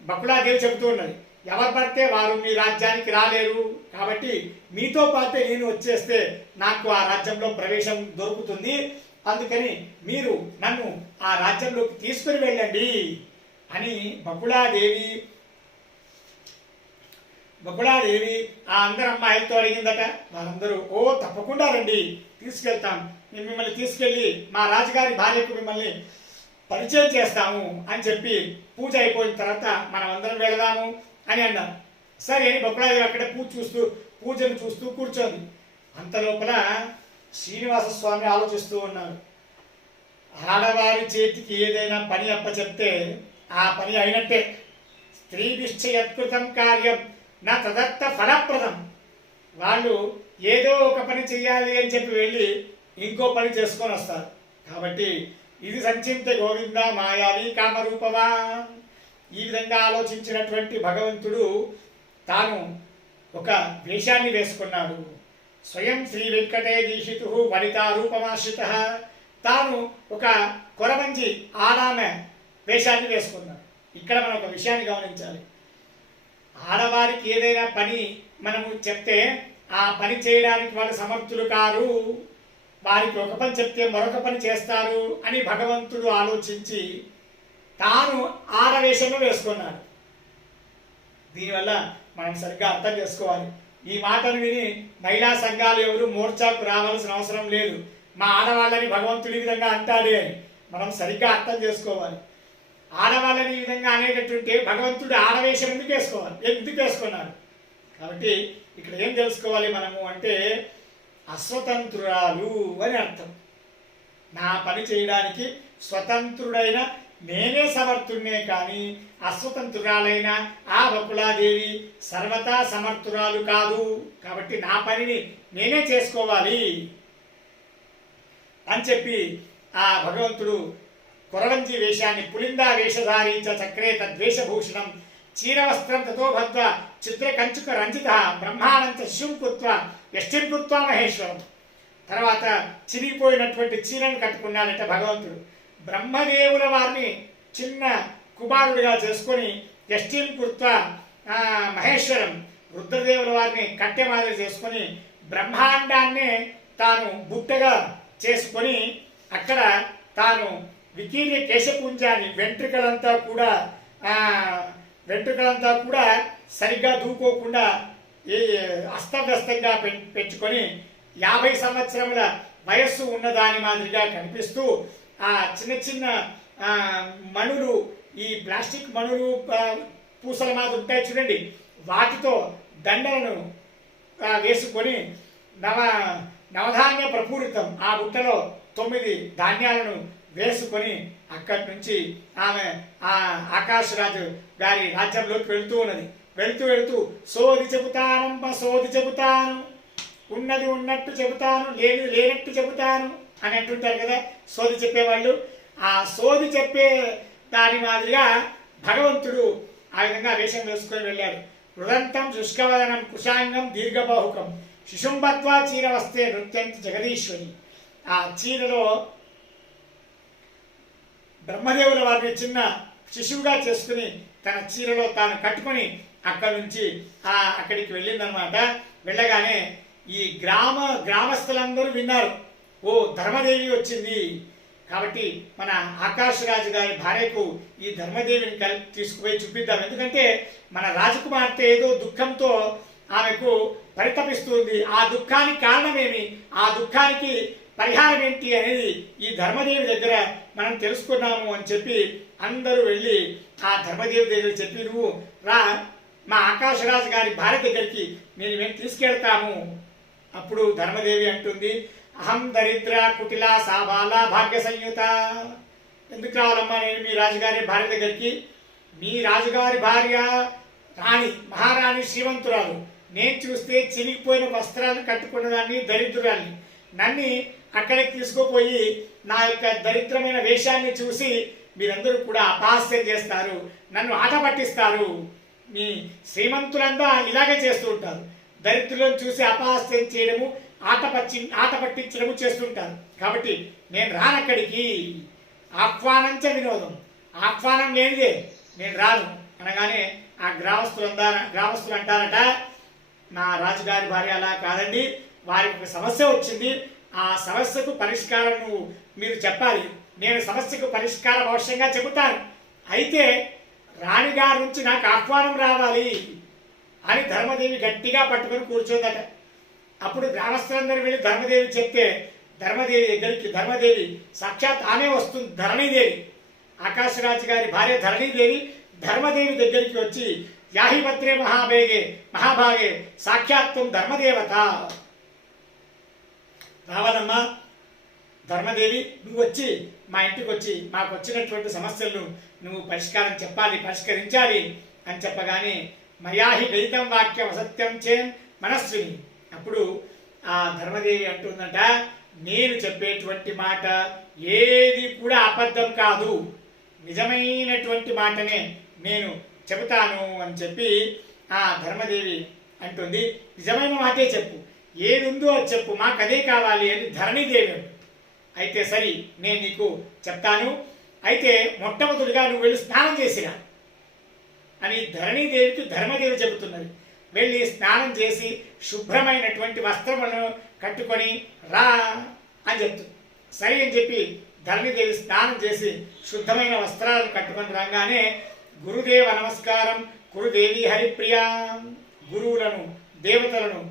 బకుళాదేవి చెబుతూ ఉన్నది, ఎవరు పడితే వారు మీ రాజ్యానికి రాలేరు, కాబట్టి మీతో పాటే నేను వచ్చేస్తే నాకు ఆ రాజ్యంలో ప్రవేశం దొరుకుతుంది, అందుకని మీరు నన్ను ఆ రాజ్యంలోకి తీసుకుని వెళ్ళండి అని బకుళాదేవి ఆ అందరు అమ్మాయిలతో అడిగిందట. వారందరూ ఓ తప్పకుండా రండి, తీసుకెళ్తాం, మేము మిమ్మల్ని తీసుకెళ్ళి మా రాజుగారి భార్యకు మిమ్మల్ని పరిచయం చేస్తాము అని చెప్పి పూజ అయిపోయిన తర్వాత మనం అందరం వెళదాము అని అన్నారు. సరే అని బకుళాదేవి అక్కడ పూజను చూస్తూ కూర్చోంది. అంత లోపల శ్రీనివాస స్వామి ఆలోచిస్తూ ఉన్నారు. ఆడవారి చేతికి ఏదైనా పని అప్పచెప్తే ఆ పని అయినట్టే. స్త్రీభిశ్చయత్కృతం కార్యం నా తదత్త ఫలప్రదం. వాళ్ళు ఏదో ఒక పని చెయ్యాలి అని చెప్పి వెళ్ళి ఇంకో పని చేసుకొని వస్తారు. కాబట్టి ఇది సంచింత గోవింద మాయావి కామరూపవా. ఈ విధంగా ఆలోచించినటువంటి భగవంతుడు తాను ఒక వేషాన్ని వేసుకున్నాడు. స్వయం శ్రీ వెంకటేశీతు వనితా రూపమాశ్రిత. తాను ఒక కొరవంజి ఆడామె వేషాన్ని వేసుకున్నాడు. ఇక్కడ మనం ఒక విషయాన్ని గమనించాలి. ఆడవారికి ఏదైనా పని మనము చెప్తే ఆ పని చేయడానికి వాళ్ళు సమర్థులు కారు, వారికి ఒక పని చెప్తే మరొక పని చేస్తారు అని భగవంతుడు ఆలోచించి తాను ఆడవేషంలో వేసుకున్నాడు. దీనివల్ల మనం సరిగ్గా అర్థం చేసుకోవాలి. ఈ మాటను విని మహిళా సంఘాలు ఎవరు మోర్చాకు రావాల్సిన అవసరం లేదు. మా ఆడవాళ్ళని భగవంతుడి విధంగా అంటాడే అని మనం సరిగ్గా అర్థం చేసుకోవాలి. ఆడవాళ్ళని ఈ విధంగా అనేటటువంటి భగవంతుడు ఆడవేషం ఎందుకు వేసుకున్నారు కాబట్టి ఇక్కడ ఏం తెలుసుకోవాలి మనము అంటే అస్వతంత్రురాలు అని అర్థం. నా పని చేయడానికి స్వతంత్రుడైన నేనే సమర్థుడినే కానీ అస్వతంత్రురాలైన ఆ బకులాదేవి సర్వతా సమర్థురాలు కాదు. కాబట్టి నా పనిని నేనే చేసుకోవాలి అని చెప్పి ఆ భగవంతుడు కొరవంజి వేషాన్ని పులిందా వేషధారీ చక్రే తద్వేషభూషణం చీరవస్త్రం తతో భద్వ చిత్ర కంచుక రంజిత బ్రహ్మానంత శిశుం కృత్వ యష్టిం కృత్వ మహేశ్వరం. తర్వాత చిరిగిపోయినటువంటి చీరను కట్టుకున్నాడట భగవంతుడు. బ్రహ్మదేవుల వారిని చిన్న కుమారుడిగా చేసుకొని యష్టిం కృత్వ మహేశ్వరం రుద్రదేవుల వారిని కట్టె మాదిరి చేసుకొని బ్రహ్మాండాన్నే తాను బుట్టగా చేసుకొని అక్కడ తాను వికీర్య కేశపుంజాన్ని వెంట్రుకలంతా కూడా సరిగ్గా దూకోకుండా అస్తవ్యస్తంగా పెంచుకొని 50 సంవత్సరముల వయస్సు ఉన్నదాని మాదిరిగా కనిపిస్తూ ఆ చిన్న చిన్న మణులు ఈ ప్లాస్టిక్ మణులు పూసల మాదిరి ఉంటాయి చూడండి, వాటితో దండలను వేసుకొని నవధాన్య ప్రపూరితం ఆ బుట్టలో 9 ధాన్యాలను వేసుకొని అక్కడి నుంచి ఆమె ఆ ఆకాశరాజు గారి రాజ్యంలోకి వెళుతూ ఉన్నది. వెళుతూ సోది చెబుతాను, ఉన్నది ఉన్నట్టు చెబుతాను, లేనట్టు చెబుతాను అని అంటుంటారు కదా సోది చెప్పేవాళ్ళు. ఆ సోది చెప్పే దాని మాదిరిగా భగవంతుడు ఆ విధంగా వేషం వేసుకొని వెళ్ళాడు. హృదంతం శుష్కవదనం కుశాంగం దీర్ఘబాహుకం శిశుంబత్వా చీర వస్తే నృత్యంతి జగదీశ్వరి. ఆ చీరలో బ్రహ్మదేవుల వారిని చిన్న శిశువుగా చేసుకుని తన చీరలో తాను కట్టుకొని అక్కడి నుంచి అక్కడికి వెళ్ళిందనమాట. వెళ్ళగానే ఈ గ్రామస్తులందరూ విన్నారు, ఓ ధర్మదేవి వచ్చింది. కాబట్టి మన ఆకాశరాజు గారి భార్యకు ఈ ధర్మదేవిని తీసుకుపోయి చూపిద్దాం. ఎందుకంటే మన రాజకుమార్తె ఏదో దుఃఖంతో ఆమెకు పరితపిస్తుంది. ఆ దుఃఖానికి కారణమేమి, ఆ దుఃఖానికి పరిహారం ఏంటి అనేది ఈ ధర్మదేవి దగ్గర మనం తెలుసుకున్నాము అని చెప్పి అందరూ వెళ్ళి ఆ ధర్మదేవి దగ్గర చెప్పి, నువ్వు రా మా ఆకాశరాజు గారి భార్య దగ్గరికి మేము తీసుకెళ్తాము. అప్పుడు ధర్మదేవి అంటుంది, అహం దరిద్ర కుటిల సాబాల భాగ్య సంయుత. ఎందుకు రావాలమ్మా నేను మీ రాజుగారి భార్య దగ్గరికి? మీ రాజుగారి భార్య మహారాణి శ్రీమంతురాలు. నేను చూస్తే చిరిగిపోయిన వస్త్రాలను కట్టుకున్నదాన్ని దరిద్రురాన్ని. నన్ను అక్కడికి తీసుకుపోయి నా యొక్క దరిద్రమైన వేషాన్ని చూసి మీరందరూ కూడా అపహాస్యం చేస్తారు, నన్ను ఆట పట్టిస్తారు. మీ శ్రీమంతులంతా ఇలాగే చేస్తూ ఉంటారు. దరిద్రులను చూసి అపహాస్యం చేయడము, ఆట పట్టించడము చేస్తుంటారు. కాబట్టి నేను రానక్కడికి. ఆహ్వానంచ వినోదం, ఆహ్వానం లేనిదే నేను రాను అనగానే ఆ గ్రామస్తులు అంటారట, నా రాజుగారి భార్య అలా కాదండి, వారికి ఒక సమస్య వచ్చింది, ఆ సమస్యకు పరిష్కారం మీరు చెప్పాలి. నేను సమస్యకు పరిష్కారం అవశ్యంగా చెబుతాను, అయితే రాణిగారి నుంచి నాకు ఆహ్వానం రావాలి అని ధర్మదేవి గట్టిగా పట్టుకొని కూర్చోదట. అప్పుడు గ్రామస్తులందరూ వెళ్ళి ధర్మదేవి చెప్తే ధర్మదేవి దగ్గరికి ధర్మదేవి సాక్షాత్ ఆమె వస్తుంది. ధరణీదేవి, ఆకాశరాజు గారి భార్య ధరణీదేవి ధర్మదేవి దగ్గరికి వచ్చి, యాహిపత్రే మహాభాగే సాక్షాత్వం ధర్మదేవత. రావాలమ్మా ధర్మదేవి, నువ్వు వచ్చి మా ఇంటికి వచ్చి మాకు వచ్చినటువంటి సమస్యలను నువ్వు పరిష్కరించాలి అని చెప్పగానే, మయాహి గైతం వాక్యం అసత్యం చేన్ మనస్విని. అప్పుడు ఆ ధర్మదేవి అంటుందట, నేను చెప్పేటువంటి మాట ఏది కూడా అబద్ధం కాదు, నిజమైనటువంటి మాటనే నేను చెబుతాను అని చెప్పి ఆ ధర్మదేవి అంటుంది. నిజమైన మాటే చెప్పు, ఏది ఉందో అది చెప్పు, మాకు అదే కావాలి అని ధరణీదేవి. అయితే సరి, నేను నీకు చెప్తాను, అయితే మొట్టమొదటిగా నువ్వు వెళ్ళి స్నానం చేసిరా అని ధరణీదేవికి ధర్మదేవి చెబుతున్నది. వెళ్ళి స్నానం చేసి శుభ్రమైనటువంటి వస్త్రములను కట్టుకొని రా అని చెప్తుంది. సరి అని చెప్పి ధరణీదేవి స్నానం చేసి శుద్ధమైన వస్త్రాలను కట్టుకొని రాగానే, గురుదేవ నమస్కారం కురుదేవి హరిప్రియ. గురువులను దేవతలను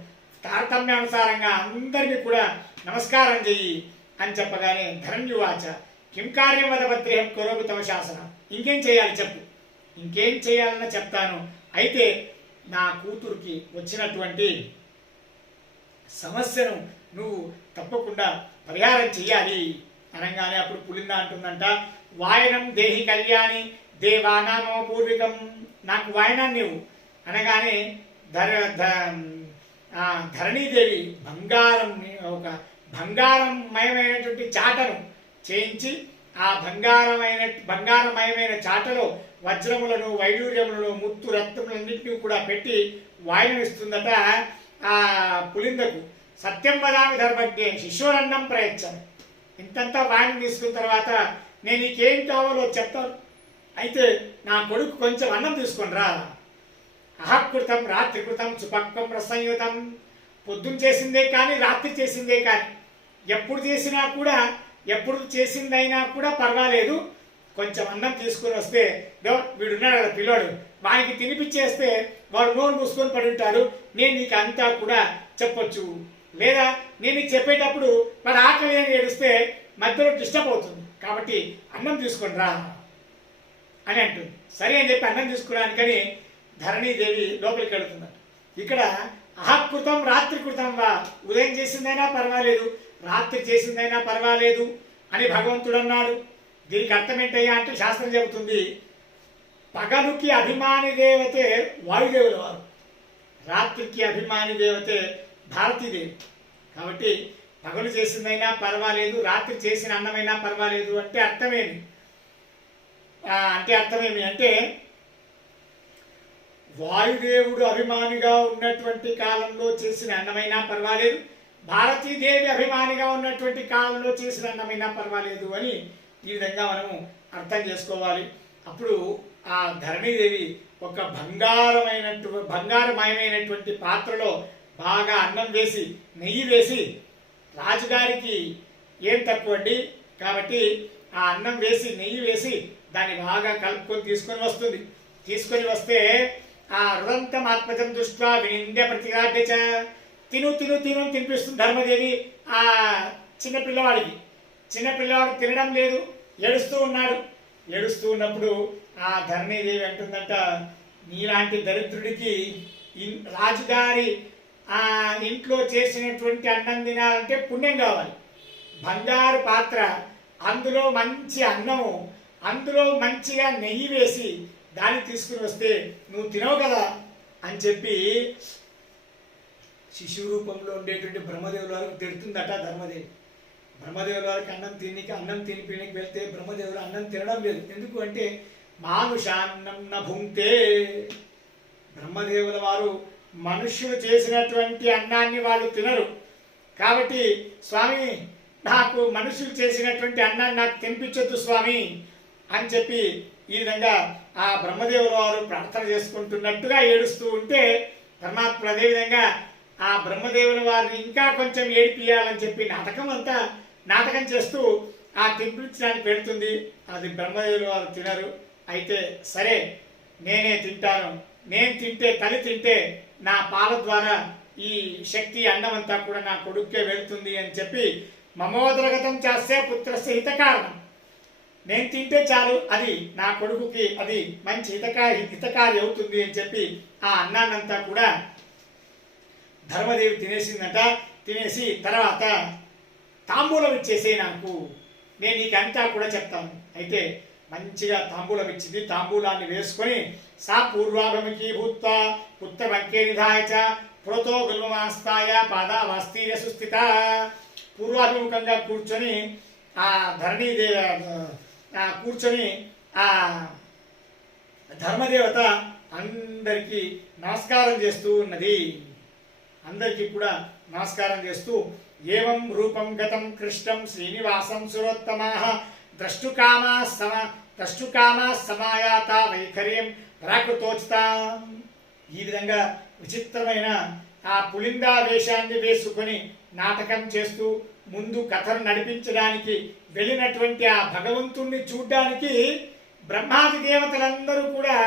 తారతమ్యానుసారంగా అందరినీ కూడా నమస్కారం చెయ్యి అని చెప్పగానే, ధరణ్యువాచ కిం కార్యం వద భద్రేహం కరోగు తవ శాసన. ఇంకేం చేయాలి చెప్పు, ఇంకేం చేయాలన్నా చెప్తాను. అయితే నా కూతురికి వచ్చినటువంటి సమస్యను నువ్వు తప్పకుండా పరిహారం చెయ్యాలి అనగానే అప్పుడు పులింద అంటుందంట, వాయనం దేహి కళ్యాణి దేవానామో పూర్వికం. నాకు వాయనాన్ని నువ్వు అనగానే ధరణీదేవి ఒక బంగారమయమైనటువంటి చాటను చేయించి ఆ బంగారమయమైన చాటలో వజ్రములను వైడూర్యములను ముత్తు రత్నములన్నింటినీ కూడా పెట్టి వాయనం ఇస్తుందట ఆ పులిందకు. సత్యం వదామి ధర్మజ్ఞే శిశురన్నం ప్రయత్నం. ఇంతంతా వాయనం తీసుకున్న తర్వాత నేను నీకేం కావాలో చెప్తాను, అయితే నా కొడుకు కొంచెం అన్నం తీసుకొని రా. అహకృతం రాత్రికృతం సుపక్వం రసంయుతం. పొద్దున్న చేసిందే కానీ రాత్రి చేసిందే కానీ ఎప్పుడు చేసిందైనా కూడా పర్వాలేదు, కొంచెం అన్నం తీసుకొని వస్తే వీడున్నాడు కదా పిల్లోడు, వానికి తినిపించేస్తే వాడు నోరు మూసుకొని పడి ఉంటాడు, నేను నీకు అంతా కూడా చెప్పొచ్చు. లేదా నేను నీకు చెప్పేటప్పుడు వాడు ఆకలి అని ఏడిస్తే మధ్యలో డిస్టర్బ్ అవుతుంది, కాబట్టి అన్నం తీసుకొని రా అని అంటుంది. సరే అని చెప్పి అన్నం తీసుకురానికని ధరణీదేవి లోపలికి వెళుతుందట. ఇక్కడ అహకృతం రాత్రికృతం వా, ఉదయం చేసిందైనా పర్వాలేదు రాత్రి చేసిందైనా పర్వాలేదు అని భగవంతుడు అన్నాడు. దీనికి అర్థం ఏంటయ్యా అంటే శాస్త్రం చెబుతుంది, పగలుకి అభిమాని దేవతే వాయుదేవుల వారు, రాత్రికి అభిమాని దేవతే భారతీదేవి. కాబట్టి పగలు చేసిందైనా పర్వాలేదు రాత్రి చేసిన అన్నమైనా పర్వాలేదు అంటే అర్థమేమి అంటే వాయుదేవుడు అభిమానిగా ఉన్నటువంటి కాలంలో చేసిన అన్నమైనా పర్వాలేదు, భారతీదేవి అభిమానిగా ఉన్నటువంటి కాలంలో చేసిన అన్నమైనా పర్వాలేదు అని ఈ విధంగా మనము అర్థం చేసుకోవాలి. అప్పుడు ఆ ధరణీదేవి ఒక బంగారమయమైనటువంటి పాత్రలో బాగా అన్నం వేసి నెయ్యి వేసి, రాజుగారికి ఏం తక్కువ అండి కాబట్టి ఆ అన్నం వేసి నెయ్యి వేసి దాన్ని బాగా కలుపుకొని తీసుకొని వస్తే ఆ రుదంతం ఆత్మజం దృష్ట్యా వినింద్య ప్రతిరాధ్య తిను తినిపిస్తుంది ధర్మదేవి ఆ చిన్నపిల్లవాడు తినడం లేదు, ఏడుస్తూ ఉన్నప్పుడు ఆ ధరణీదేవి అంటుందంట, నీలాంటి దరిద్రుడికి రాజుగారి ఆ ఇంట్లో చేసినటువంటి అన్నం తినాలంటే పుణ్యం కావాలి. బంగారు పాత్ర, అందులో మంచి అన్నము, అందులో మంచిగా నెయ్యి వేసి దాన్ని తీసుకుని వస్తే నువ్వు తినవు కదా అని చెప్పి శిశు రూపంలో ఉండేటువంటి బ్రహ్మదేవుల వారికి తిడుతుందట ధర్మదేవి. బ్రహ్మదేవుల వారికి అన్నం తినిపినికి వెళ్తే బ్రహ్మదేవులు అన్నం తినడం లేదు. ఎందుకు అంటే మానుషాన్నం నభుంక్తే, బ్రహ్మదేవుల వారు మనుష్యులు చేసినటువంటి అన్నాన్ని వాళ్ళు తినరు. కాబట్టి స్వామి నాకు మనుషులు చేసినటువంటి అన్నాన్ని నాకు తినిపించొద్దు స్వామి అని చెప్పి ఈ విధంగా ఆ బ్రహ్మదేవుల వారు ప్రార్థన చేసుకుంటున్నట్టుగా ఏడుస్తూ ఉంటే పరమాత్ముడు అదేవిధంగా ఆ బ్రహ్మదేవుల వారిని ఇంకా కొంచెం ఏడిపియాలని చెప్పి నాటకం చేస్తూ ఆ తినిపించడానికి పెడుతుంది. అది బ్రహ్మదేవుల వారు తినరు. అయితే సరే నేనే తింటాను, నేను తల్లి తింటే నా పాల ద్వారా ఈ శక్తి అన్నమంతా కూడా నా కొడుక్కే వెళుతుంది అని చెప్పి మమోదరగతం చేస్తే పుత్రస్య హితకారణం, నేను తింటే చాలు అది నా కొడుకుకి అది మంచి హితకారి అవుతుంది అని చెప్పి ఆ అన్నాన్నంతా కూడా ధర్మదేవి తినేసి తర్వాత తాంబూలం ఇచ్చేసే నాకు, నేను నీకంతా కూడా చెప్తాను. అయితే మంచిగా తాంబూలం ఇచ్చింది. తాంబూలాన్ని వేసుకొని సా పూర్వాభమికి భూత్వా పుత్రవంకే నిధాయ పురతో గుల్మమాస్తాయ పాదావాస్తీర్య సుస్థిత. పూర్వాభిముఖంగా కూర్చొని ఆ ధరణీదేవి కూర్చొని ఆ ధర్మదేవత అందరికీ నమస్కారం చేస్తూ ఉన్నది. అందరికీ కూడా నమస్కారం చేస్తూ ఏవం రూపం గతం కృష్ణం శ్రీనివాసం సురోత్తమాః ద్రష్టుకామా సమాయాత వైఖర్యం ప్రాకృతోచితాం. ఈ విధంగా విచిత్రమైన ఆ పులిందా వేషాన్ని వేసుకొని నాటకం చేస్తూ ముందు కథను నడిపించడానికి వెళ్ళినటువంటి ఆ భగవంతుణ్ణి చూడ్డానికి బ్రహ్మాది దేవతలందరూ కూడా,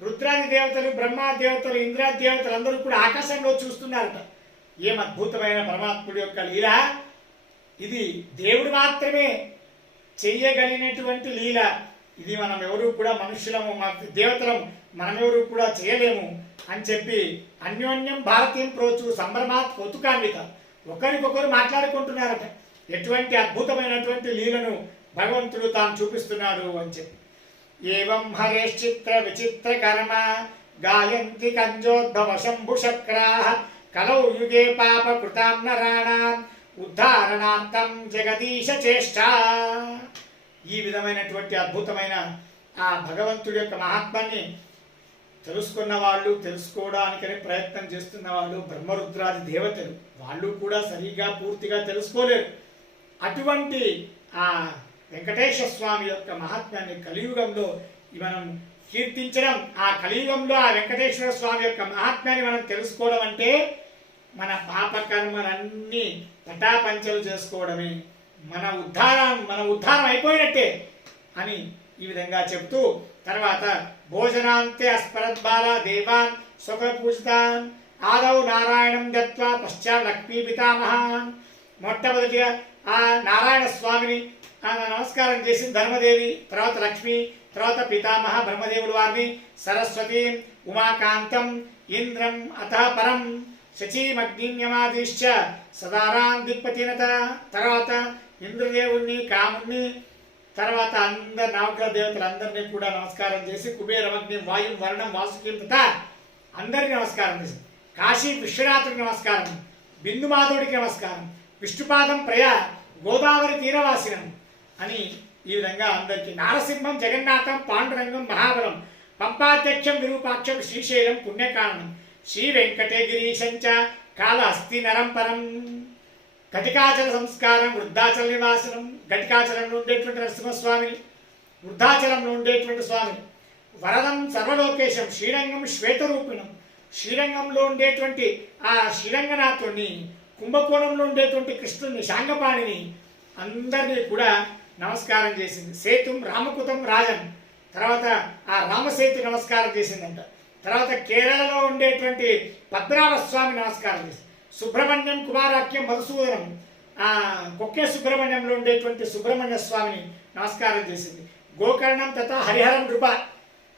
రుద్రాది దేవతలు, బ్రహ్మాది దేవతలు, ఇంద్రాది దేవతలు అందరూ కూడా ఆకాశంలో చూస్తున్నారట. ఏం అద్భుతమైన పరమాత్ముడి యొక్క లీల ఇది! దేవుడు మాత్రమే చెయ్యగలిగినటువంటి లీల ఇది. మనం ఎవరు కూడా మనుషులము, దేవతలము, మనమెవరు కూడా చేయలేము అని చెప్పి అన్యోన్యం భారతీయం ప్రోచు సంభ్రమాత్ కౌతుకాన్విత ఒకరికొకరు మాట్లాడుకుంటున్నారట. ఎటువంటి అద్భుతమైనటువంటి లీలను భగవంతుడు తాను చూపిస్తున్నాడు అని చెప్పి. ఏవం హరేశ్చిత్ర విచిత్ర కర్మ గాయంతి కంజోద్భవ శంభుశక్రాః కలౌ యుగే పాప కృతాం నరాణాం ఉద్ధారణార్థం జగదీశ చేష్ట. ఈ విధమైనటువంటి అద్భుతమైన ఆ భగవంతుడి యొక్క మహాత్మాన్ని తెలుసుకున్న వాళ్ళు, తెలుసుకోవడానికని ప్రయత్నం చేస్తున్న వాళ్ళు బ్రహ్మరుద్రాది దేవతలు, వాళ్ళు కూడా సరిగా పూర్తిగా తెలుసుకోలేరు. అటువంటి ఆ వెంకటేశ్వర స్వామి యొక్క మహాత్మ్యాన్ని కలియుగంలో మనం కీర్తించడం, ఆ కలియుగంలో ఆ వెంకటేశ్వర స్వామి యొక్క మహాత్మ్యాన్ని మనం తెలుసుకోవడం అంటే మన పాపకర్మలన్నీ పటాపంచలు చేసుకోవడమే, మన ఉద్ధారం అయిపోయినట్టే అని ఈ విధంగా చెప్తూ తర్వాత భోజనాంతే అస్మరద్బాల దేవాన్ స్వకర పూజితాన్ ఆదౌ నారాయణం దత్వా పశ్చాత్ లక్ష్మీ పితామహాన్. మొట్టమొదటిగా ఆ నారాయణ స్వామిని నమస్కారం చేసి ధర్మదేవి, తర్వాత లక్ష్మి, తర్వాత పితామహ బ్రహ్మదేవుల వారిని, సరస్వతి, ఉమాకాంతం, ఇంద్రం, అత పరం శచీమగ్నిన్యమాదిశ్చ సదారాం దిక్పతినత. తర్వాత ఇంద్రదేవుణ్ణి, కాముణ్ణి, తర్వాత అందరు నవగ్రహ దేవతలందరినీ కూడా నమస్కారం చేసి కుబేరమగ్ని, వాయుం, వర్ణం, వాసుకీం తథా అందరికీ నమస్కారం చేసి కాశీ విశ్వనాథుడికి నమస్కారం, బిందుమాధవుడికి నమస్కారం, విష్ణుపాదం ప్రయ గోదావరి తీరవాసినం అని ఈ విధంగా అందరికీ నారసింహం, జగన్నాథం, పాండురంగం, మహాబలం, పంపాధ్యక్షం, విరూపాక్షం, శ్రీశైలం, పుణ్యకారణం, శ్రీ వెంకటగిరీశంచ కాళహస్తి నరంపరం. ఘటికాచల సంస్కారం, వృద్ధాచల నివాసనం, ఘటికాచలంలో ఉండేటువంటి నరసింహస్వామిని, వృద్ధాచలంలో ఉండేటువంటి స్వామిని, వరదం సర్వలోకేశం, శ్రీరంగం శ్వేతరూపిణం, శ్రీరంగంలో ఉండేటువంటి ఆ శ్రీరంగనాథుడిని, కుంభకోణంలో ఉండేటువంటి కృష్ణుని, శాంగపాణిని అందరినీ కూడా నమస్కారం చేసింది. సేతుం రామకుతం రాజన్, తర్వాత ఆ రామసేతు నమస్కారం చేసిందంట. తర్వాత కేరళలో ఉండేటువంటి పద్మనాభస్వామి నమస్కారం చేసింది. సుబ్రహ్మణ్యం కుమారాఖ్యం మధుసూదనం, ఆ కొక్కే సుబ్రహ్మణ్యంలో ఉండేటువంటి సుబ్రహ్మణ్య స్వామిని నమస్కారం చేసింది. గోకర్ణం తథా హరిహరం నృప,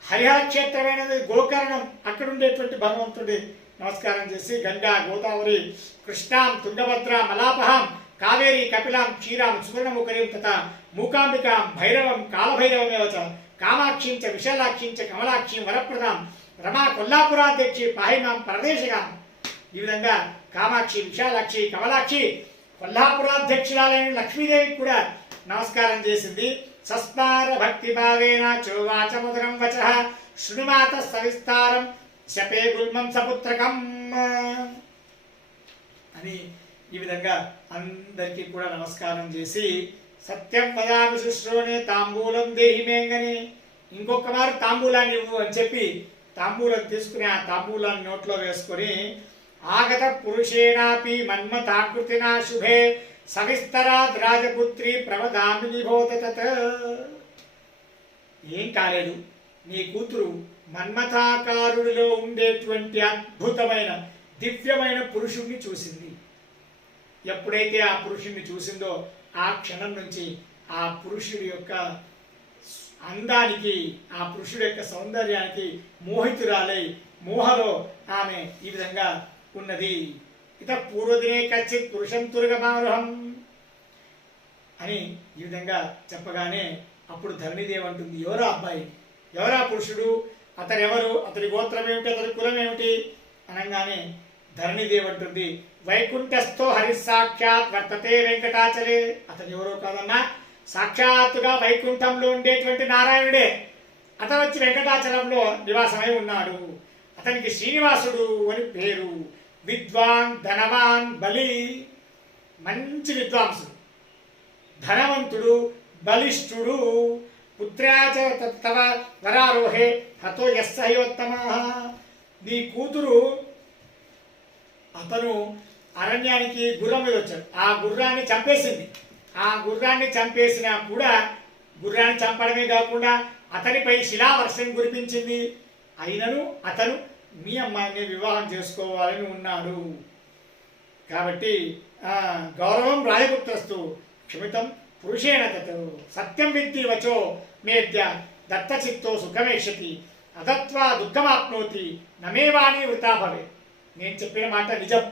హరిహర క్షేత్రమైనది గోకర్ణం, అక్కడ ఉండేటువంటి భగవంతుడి నమస్కారం చేసి గంగా, గోదావరి, కృష్ణాం, తుంగభద్ర, మలాపహాం, కావేరి, కపిలాం, క్షీరాం, సువర్ణముఖరీం తథా మూకాంబికాం, భైరవం, కాలభైరవమేవచ, కామాక్షిం చ విశాలాక్షిం చ కమలాక్షిం వరప్రదాం, రమా కొల్లాపురాధ్యక్షి పాహిమాం పరదేశిగాం. ఈ విధంగా కామాక్షి, విశాలాక్షి, కమలాక్షి, కొల్లాపురాధ్యక్షురాలైన లక్ష్మీదేవికి కూడా నమస్కారం చేసింది. సస్మార భక్తి భావేన చోవాచ మధురం వచః శృణుమాత సవిస్తారం శపే గుల్మం సపుత్రకం అని ఈ విధంగా అందరికీ కూడా నమస్కారం చేసి సత్యం వదామి శుశ్రూణే తాంబూలం దేహి మేంగని, ఇంకొక వారు తాంబూలాన్ని ఇవ్వు అని చెప్పి తాంబూలం తీసుకుని ఆ తాంబూలాన్ని నోట్లో వేసుకొని ఆగత పురుషేనాపి మన్మథాకృతినా శుభే సవిస్తరాద్ రాజపుత్రి ప్రవదామి నిభోత తత్. ఏం కాలేదు, నీ కూతురు మన్మథాకారుడిలో ఉండేటువంటి అద్భుతమైన దివ్యమైన పురుషుణ్ణి చూసింది. ఎప్పుడైతే ఆ పురుషుణ్ణి చూసిందో ఆ క్షణం నుంచి ఆ పురుషుడి యొక్క అందానికి, ఆ పురుషుడి యొక్క సౌందర్యానికి మోహితురాలై మోహలో ఆమె ఈ విధంగా ఉన్నది. ఇత పూర్వదినే కచ్చిత్ పురుషం తురగమారుహం అని ఈ విధంగా చెప్పగానే అప్పుడు ధరణిదేవి అంటుంది, ఎవరా అబ్బాయి, ఎవరా పురుషుడు, అతను ఎవరు, అతని గోత్రం ఏమిటి, అతని కులం ఏమిటి అనగానే ధరణిదేవి అంటుంది, వైకుంఠస్థో హరిసాక్షాత్ వర్తతే వెంకటాచలే. అతను ఎవరో కాదన్నా, సాక్షాత్తుగా వైకుంఠంలో ఉండేటువంటి నారాయణుడే. అతను వచ్చి వెంకటాచలంలో నివాసమై ఉన్నాడు. అతనికి శ్రీనివాసుడు అని పేరు. విద్వాన్, ధనవాన్, బలి, మంచి విద్వాంసుడు, ధనవంతుడు, బలిష్ఠుడు. పుత్రాచ తవ వరారోహే హతో యస్సహయోత్తమ. నీ కూతురు అతను అరణ్యానికి గుర్రం మీద వచ్చాడు, ఆ గుర్రాన్ని చంపేసింది. ఆ గుర్రాన్ని చంపేసినా కూడా గుర్రాన్ని చంపడమే కాకుండా అతనిపై శిలావర్షం కురిపించింది. అయినను అతను మీ అమ్మాయిని వివాహం చేసుకోవాలని ఉన్నాడు. కాబట్టి గౌరవం రాజపుత్రస్తు క్షమితం పురుషేణ తత్ సత్యం విద్ధి వచో మేద్య దత్తచిత్తో సుఖమేక్షతి అదత్వా దుఃఖమాప్నోతి నమేవాణి వృతా భవే. నేను చెప్పిన మాట నిజం.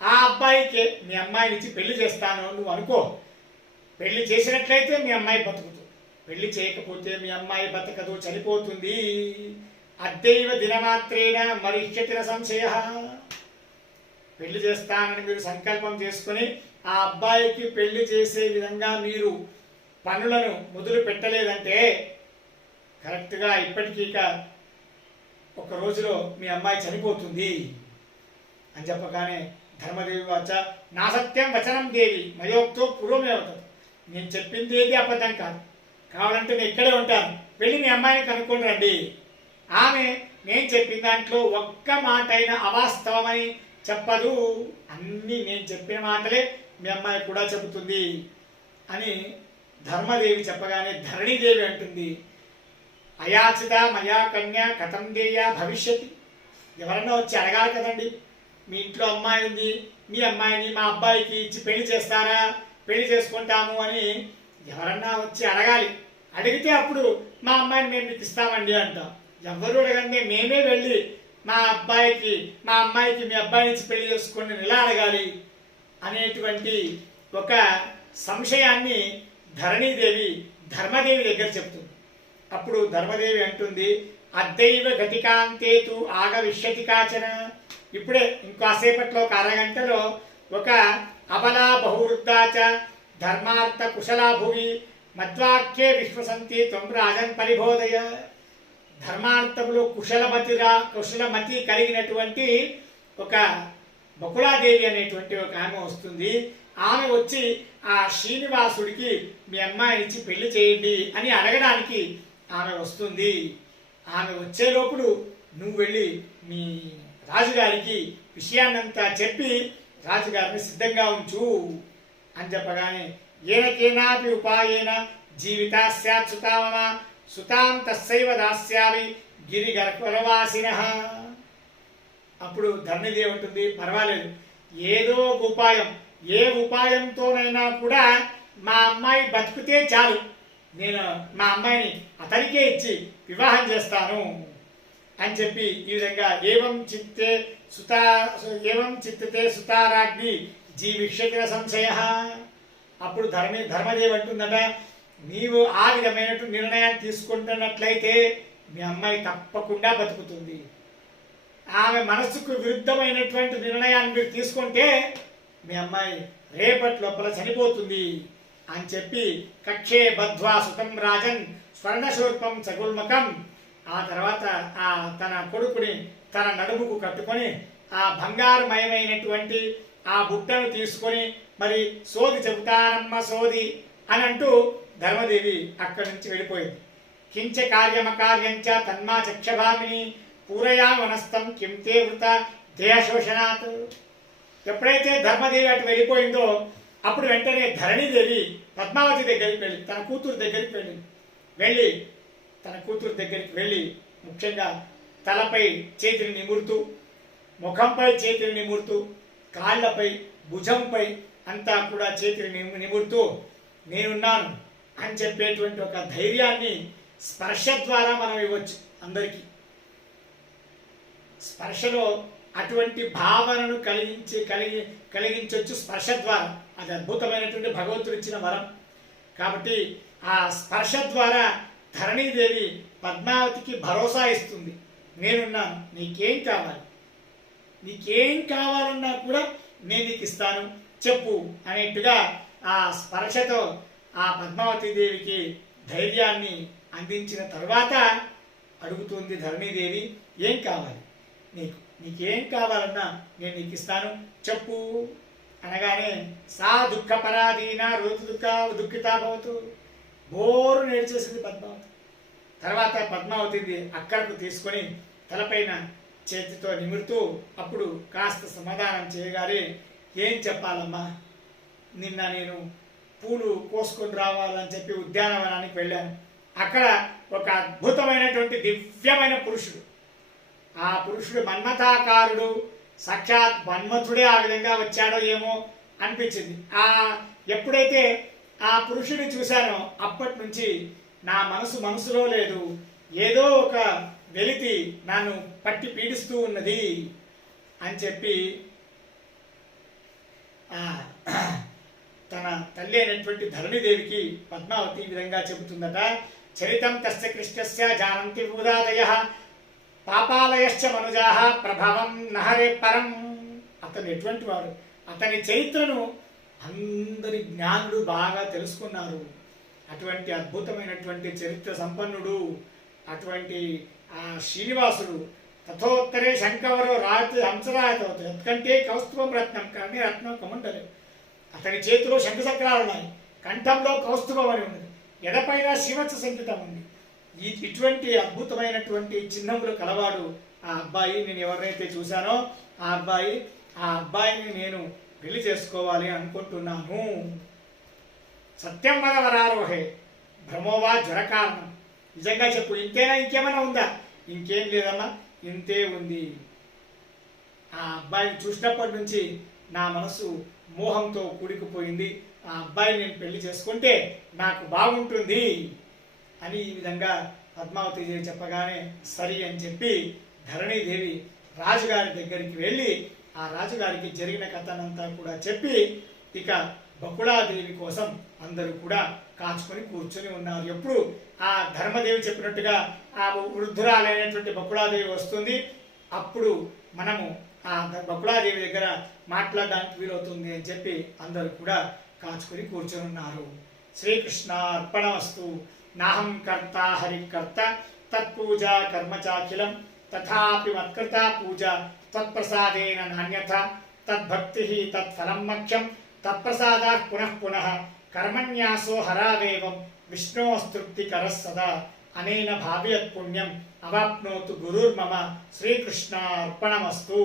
ఆ అబ్బాయికి మీ అమ్మాయిని ఇచ్చి పెళ్లి చేస్తాను నువ్వు అనుకో. పెళ్లి చేసినట్లయితే మీ అమ్మాయి బతుకుతుంది, పెళ్లి చేయకపోతే మీ అమ్మాయి బతకదు, చనిపోతుంది. అద్దైవ దినమాత్రేణ మరిష్యతిన సంశయ. పెళ్లి చేస్తానని మీరు సంకల్పం చేసుకుని ఆ అబ్బాయికి పెళ్లి చేసే విధంగా మీరు పనులను మొదలు పెట్టలేదంటే కరెక్ట్గా ఇప్పటికీ ఇక ఒక రోజులో మీ అమ్మాయి చనిపోతుంది అని చెప్పగానే ధర్మదేవి వాచ నా సత్యం వచనం దేవి మయోక్తో పూర్వమేవతది. నేను చెప్పింది ఏది అబద్ధం కాదు, కావాలంటే నేను ఇక్కడే ఉంటాను, వెళ్ళి మీ అమ్మాయిని కనుక్కొని రండి. ఆమె నేను చెప్పిన దాంట్లో ఒక్క మాట అయినా అవాస్తవమని చెప్పదు, అన్నీ నేను చెప్పిన మాటలే మీ అమ్మాయి కూడా చెబుతుంది అని ధర్మదేవి చెప్పగానే ధరణీదేవి అంటుంది, అయాచిత మయా కన్య కథం దేయ భవిష్యతి. ఎవరన్నా వచ్చి అడగాలి కదండి, మీ ఇంట్లో అమ్మాయి ఉంది, మీ అమ్మాయిని మా అబ్బాయికి ఇచ్చి పెళ్లి చేస్తారా, పెళ్లి చేసుకుంటాము అని ఎవరన్నా వచ్చి అడగాలి. అడిగితే అప్పుడు మా అమ్మాయిని మేము మీకు ఇస్తామండి అంటాం. ఎవరు అడగండి మేమే వెళ్ళి మా అమ్మాయికి మీ అబ్బాయి నుంచి పెళ్లి చేసుకుని ఎలా అడగాలి అనేటువంటి ఒక సంశయాన్ని ధరణీదేవి ధర్మదేవి దగ్గర చెప్తుంది. అప్పుడు ధర్మదేవి అంటుంది, అద్దైవ గతికాంతేతు ఆగవిష్యతి కాచన. ఇప్పుడే ఇంకాసేపట్లో ఒక అరగంటలో ఒక అబలా బహువృద్ధాచ ధర్మార్థ కుశలా భువి మద్వాక్యే విశ్వసంతి త్వం రాజన్ పరిబోధయ. ధర్మార్థములో కుశలమతి కలిగినటువంటి ఒక బకుళాదేవి అనేటువంటి ఒక ఆమె వస్తుంది. ఆమె వచ్చి ఆ శ్రీనివాసుడికి మీ అమ్మాయినిచ్చి పెళ్లి చేయండి అని అడగడానికి ఆమె వస్తుంది. ఆమె వచ్చేలోపుడు నువ్వు వెళ్ళి మీ రాజుగారికి విషయాన్నంతా చెప్పి రాజుగారిని సిద్ధంగా ఉంచు అని చెప్పగానే ఏనకేనాపి ఉపాయేన జీవితా స్యాత్ సుతామమ సుతాం తస్సైవ దాస్యామి గిరిగర్భవాసినః. అప్పుడు ధరణిదేవి ఉంటుంది, పర్వాలేదు, ఏదో ఒక ఉపాయం, ఏ ఉపాయంతోనైనా కూడా మా అమ్మాయి బతికితే చాలు, నేను మా అమ్మాయిని అతనికే ఇచ్చి వివాహం చేస్తాను అని చెప్పి ఈ విధంగా ఏవం చిత్తే సుతారాజ్ఞి జీవిష్యతి సంశయ. అప్పుడు ధర్మదేవి అంటుందట, నీవు ఆ విధమైనటువంటి నిర్ణయాన్ని తీసుకుంటున్నట్లయితే మీ అమ్మాయి తప్పకుండా బతుకుతుంది. ఆమె మనస్సుకు విరుద్ధమైనటువంటి నిర్ణయాన్ని మీరు తీసుకుంటే మీ అమ్మాయి రేపటి లోపల చనిపోతుంది అని చెప్పి కక్షే బద్ధ్వా సుతం రాజన్ స్వర్ణశూర్పం చగుల్మకం. ఆ తర్వాత ఆ తన కొడుకుని తన నడుముకు కట్టుకొని ఆ బంగారుమయమైనటువంటి ఆ బుట్టను తీసుకొని మరి సోది చెబుతానమ్మ సోది అని అంటూ ధర్మదేవి అక్కడి నుంచి వెళ్ళిపోయింది. కించ కార్యమకార్యంచ తన్మా చక్షభామిని పూరయా వనస్థం కింతే వృత దేహశోషణాత్. ఎప్పుడైతే ధర్మదేవి అటు వెళ్ళిపోయిందో అప్పుడు వెంటనే ధరణీదేవి పద్మావతి దగ్గరికి వెళ్ళి తన కూతురు దగ్గరికి వెళ్ళి ముఖ్యంగా తలపై చేతిని నిమురుతూ, ముఖంపై చేతిని నిమురుతూ, కాళ్ళపై భుజంపై అంతా కూడా చేతిని నిమురుతూ నేనున్నాను అని చెప్పేటువంటి ఒక ధైర్యాన్ని స్పర్శ ద్వారా మనం ఇవ్వచ్చు అందరికీ. స్పర్శలో అటువంటి భావనను కలిగించవచ్చు స్పర్శ ద్వారా. అది అద్భుతమైనటువంటి భగవంతుడు ఇచ్చిన వరం. కాబట్టి ఆ స్పర్శ ద్వారా ధరణీదేవి పద్మావతికి భరోసా ఇస్తుంది, నేనున్నాను, నీకేం కావాలన్నా కూడా నేను నీకు ఇస్తాను, చెప్పు అనేట్టుగా ఆ స్పర్శతో ఆ పద్మావతి దేవికి ధైర్యాన్ని అందించిన తర్వాత అడుగుతుంది ధరణీదేవి, ఏం కావాలి నీకేం కావాలన్నా నేను నీకు ఇస్తాను, చెప్పు అనగానే సా దుఃఖపరాధీన రోతు దుఃఖితా భవతు బోరు నేర్చేసింది పద్మావతి. తర్వాత పద్మావతిని అక్కడకు తీసుకొని తలపైన చేతితో నిమురుతూ అప్పుడు కాస్త సమాధానం చేయగానే, ఏం చెప్పాలమ్మా, నిన్న నేను పూలు కోసుకొని రావాలని చెప్పి ఉద్యానవనానికి వెళ్ళాను. అక్కడ ఒక అద్భుతమైనటువంటి దివ్యమైన పురుషుడు, ఆ పురుషుడు మన్మథాకారుడు, సాక్షాత్ మన్మథుడే ఆ విధంగా వచ్చాడో ఏమో అనిపించింది. ఎప్పుడైతే ఆ పురుషుని చూశానో అప్పటి నుంచి నా మనసులో లేదు, ఏదో ఒక వెలితి నన్ను పట్టి పీడిస్తూ ఉన్నది అని చెప్పి తన తల్లి అయినటువంటి ధరణిదేవికి పద్మావతి ఈ విధంగా చెబుతుందట. చరితం తస్య కృష్ణస్య జానంతి భూదాదయ పాపాలయశ్చ మనుజాః ప్రభవం నహరే పరం. అతను ఎటువంటి వాడు, అతని చరిత్రను అందరి జ్ఞానులు బాగా తెలుసుకున్నారు. అటువంటి అద్భుతమైనటువంటి చరిత్ర సంపన్నుడు అటువంటి ఆ శ్రీనివాసుడు. తథోత్తరే శంకవరో రాతి హంసరాయతో ఎందుకంటే కౌస్తుభం రత్నం కానీ రత్నం కమండలే. అతని చేతిలో శంఖచక్రాలు ఉన్నాయి, కంఠంలో కౌస్తుభం అని ఉన్నది, ఎడపైన శివత్స సంకేతం ఉంది. ఇటువంటి అద్భుతమైనటువంటి చిహ్నములు కలవాడు ఆ అబ్బాయి. నేను ఎవరినైతే చూశానో ఆ అబ్బాయిని నేను పెళ్లి చేసుకోవాలి అనుకుంటున్నాను. సత్యం వద వరారోహే భ్రమోవా జ్వర కారణం. నిజంగా చెప్పు, ఇంతేనా, ఇంకేమైనా ఉందా? ఇంకేం లేదమ్మా, ఇంతే ఉంది. ఆ అబ్బాయిని చూసినప్పటి నుంచి నా మనసు మోహంతో కూడికిపోయింది. ఆ అబ్బాయిని నేను పెళ్లి చేసుకుంటే నాకు బాగుంటుంది అని ఈ విధంగా పద్మావతి దేవి చెప్పగానే సరి అని చెప్పి ధరణీదేవి రాజుగారి దగ్గరికి వెళ్ళి ఆ రాజుగారికి జరిగిన కథనంతా కూడా చెప్పి ఇక బకుళాదేవి కోసం అందరూ కూడా కాచుకొని కూర్చొని ఉన్నారు. ఎప్పుడు ఆ ధర్మదేవి చెప్పినట్టుగా ఆ వృద్ధురాలైనటువంటి బకుళాదేవి వస్తుంది, అప్పుడు మనము ఆ బకుళాదేవి దగ్గర మాట్లాడడానికి వీలవుతుంది అని చెప్పి అందరూ కూడా కాచుకొని కూర్చొని ఉన్నారు. శ్రీకృష్ణ అర్పణమస్తు. నాహం కర్త హరికర్త తత్పూజా కర్మచాఖిలం తథాపి మత్కృత పూజ తత్ప్రసాదేన నాణ్యత తద్భక్తి తత్ఫలం మఖ్యం తత్ప్రసాదాః పునః పునః కర్మన్యాసో హరావేవం విష్ణోస్తృప్తికరः సదా అనేన భావయత్ పుణ్యం అవాప్నోతు గురుర్మమ. శ్రీకృష్ణ అర్పణమస్తు.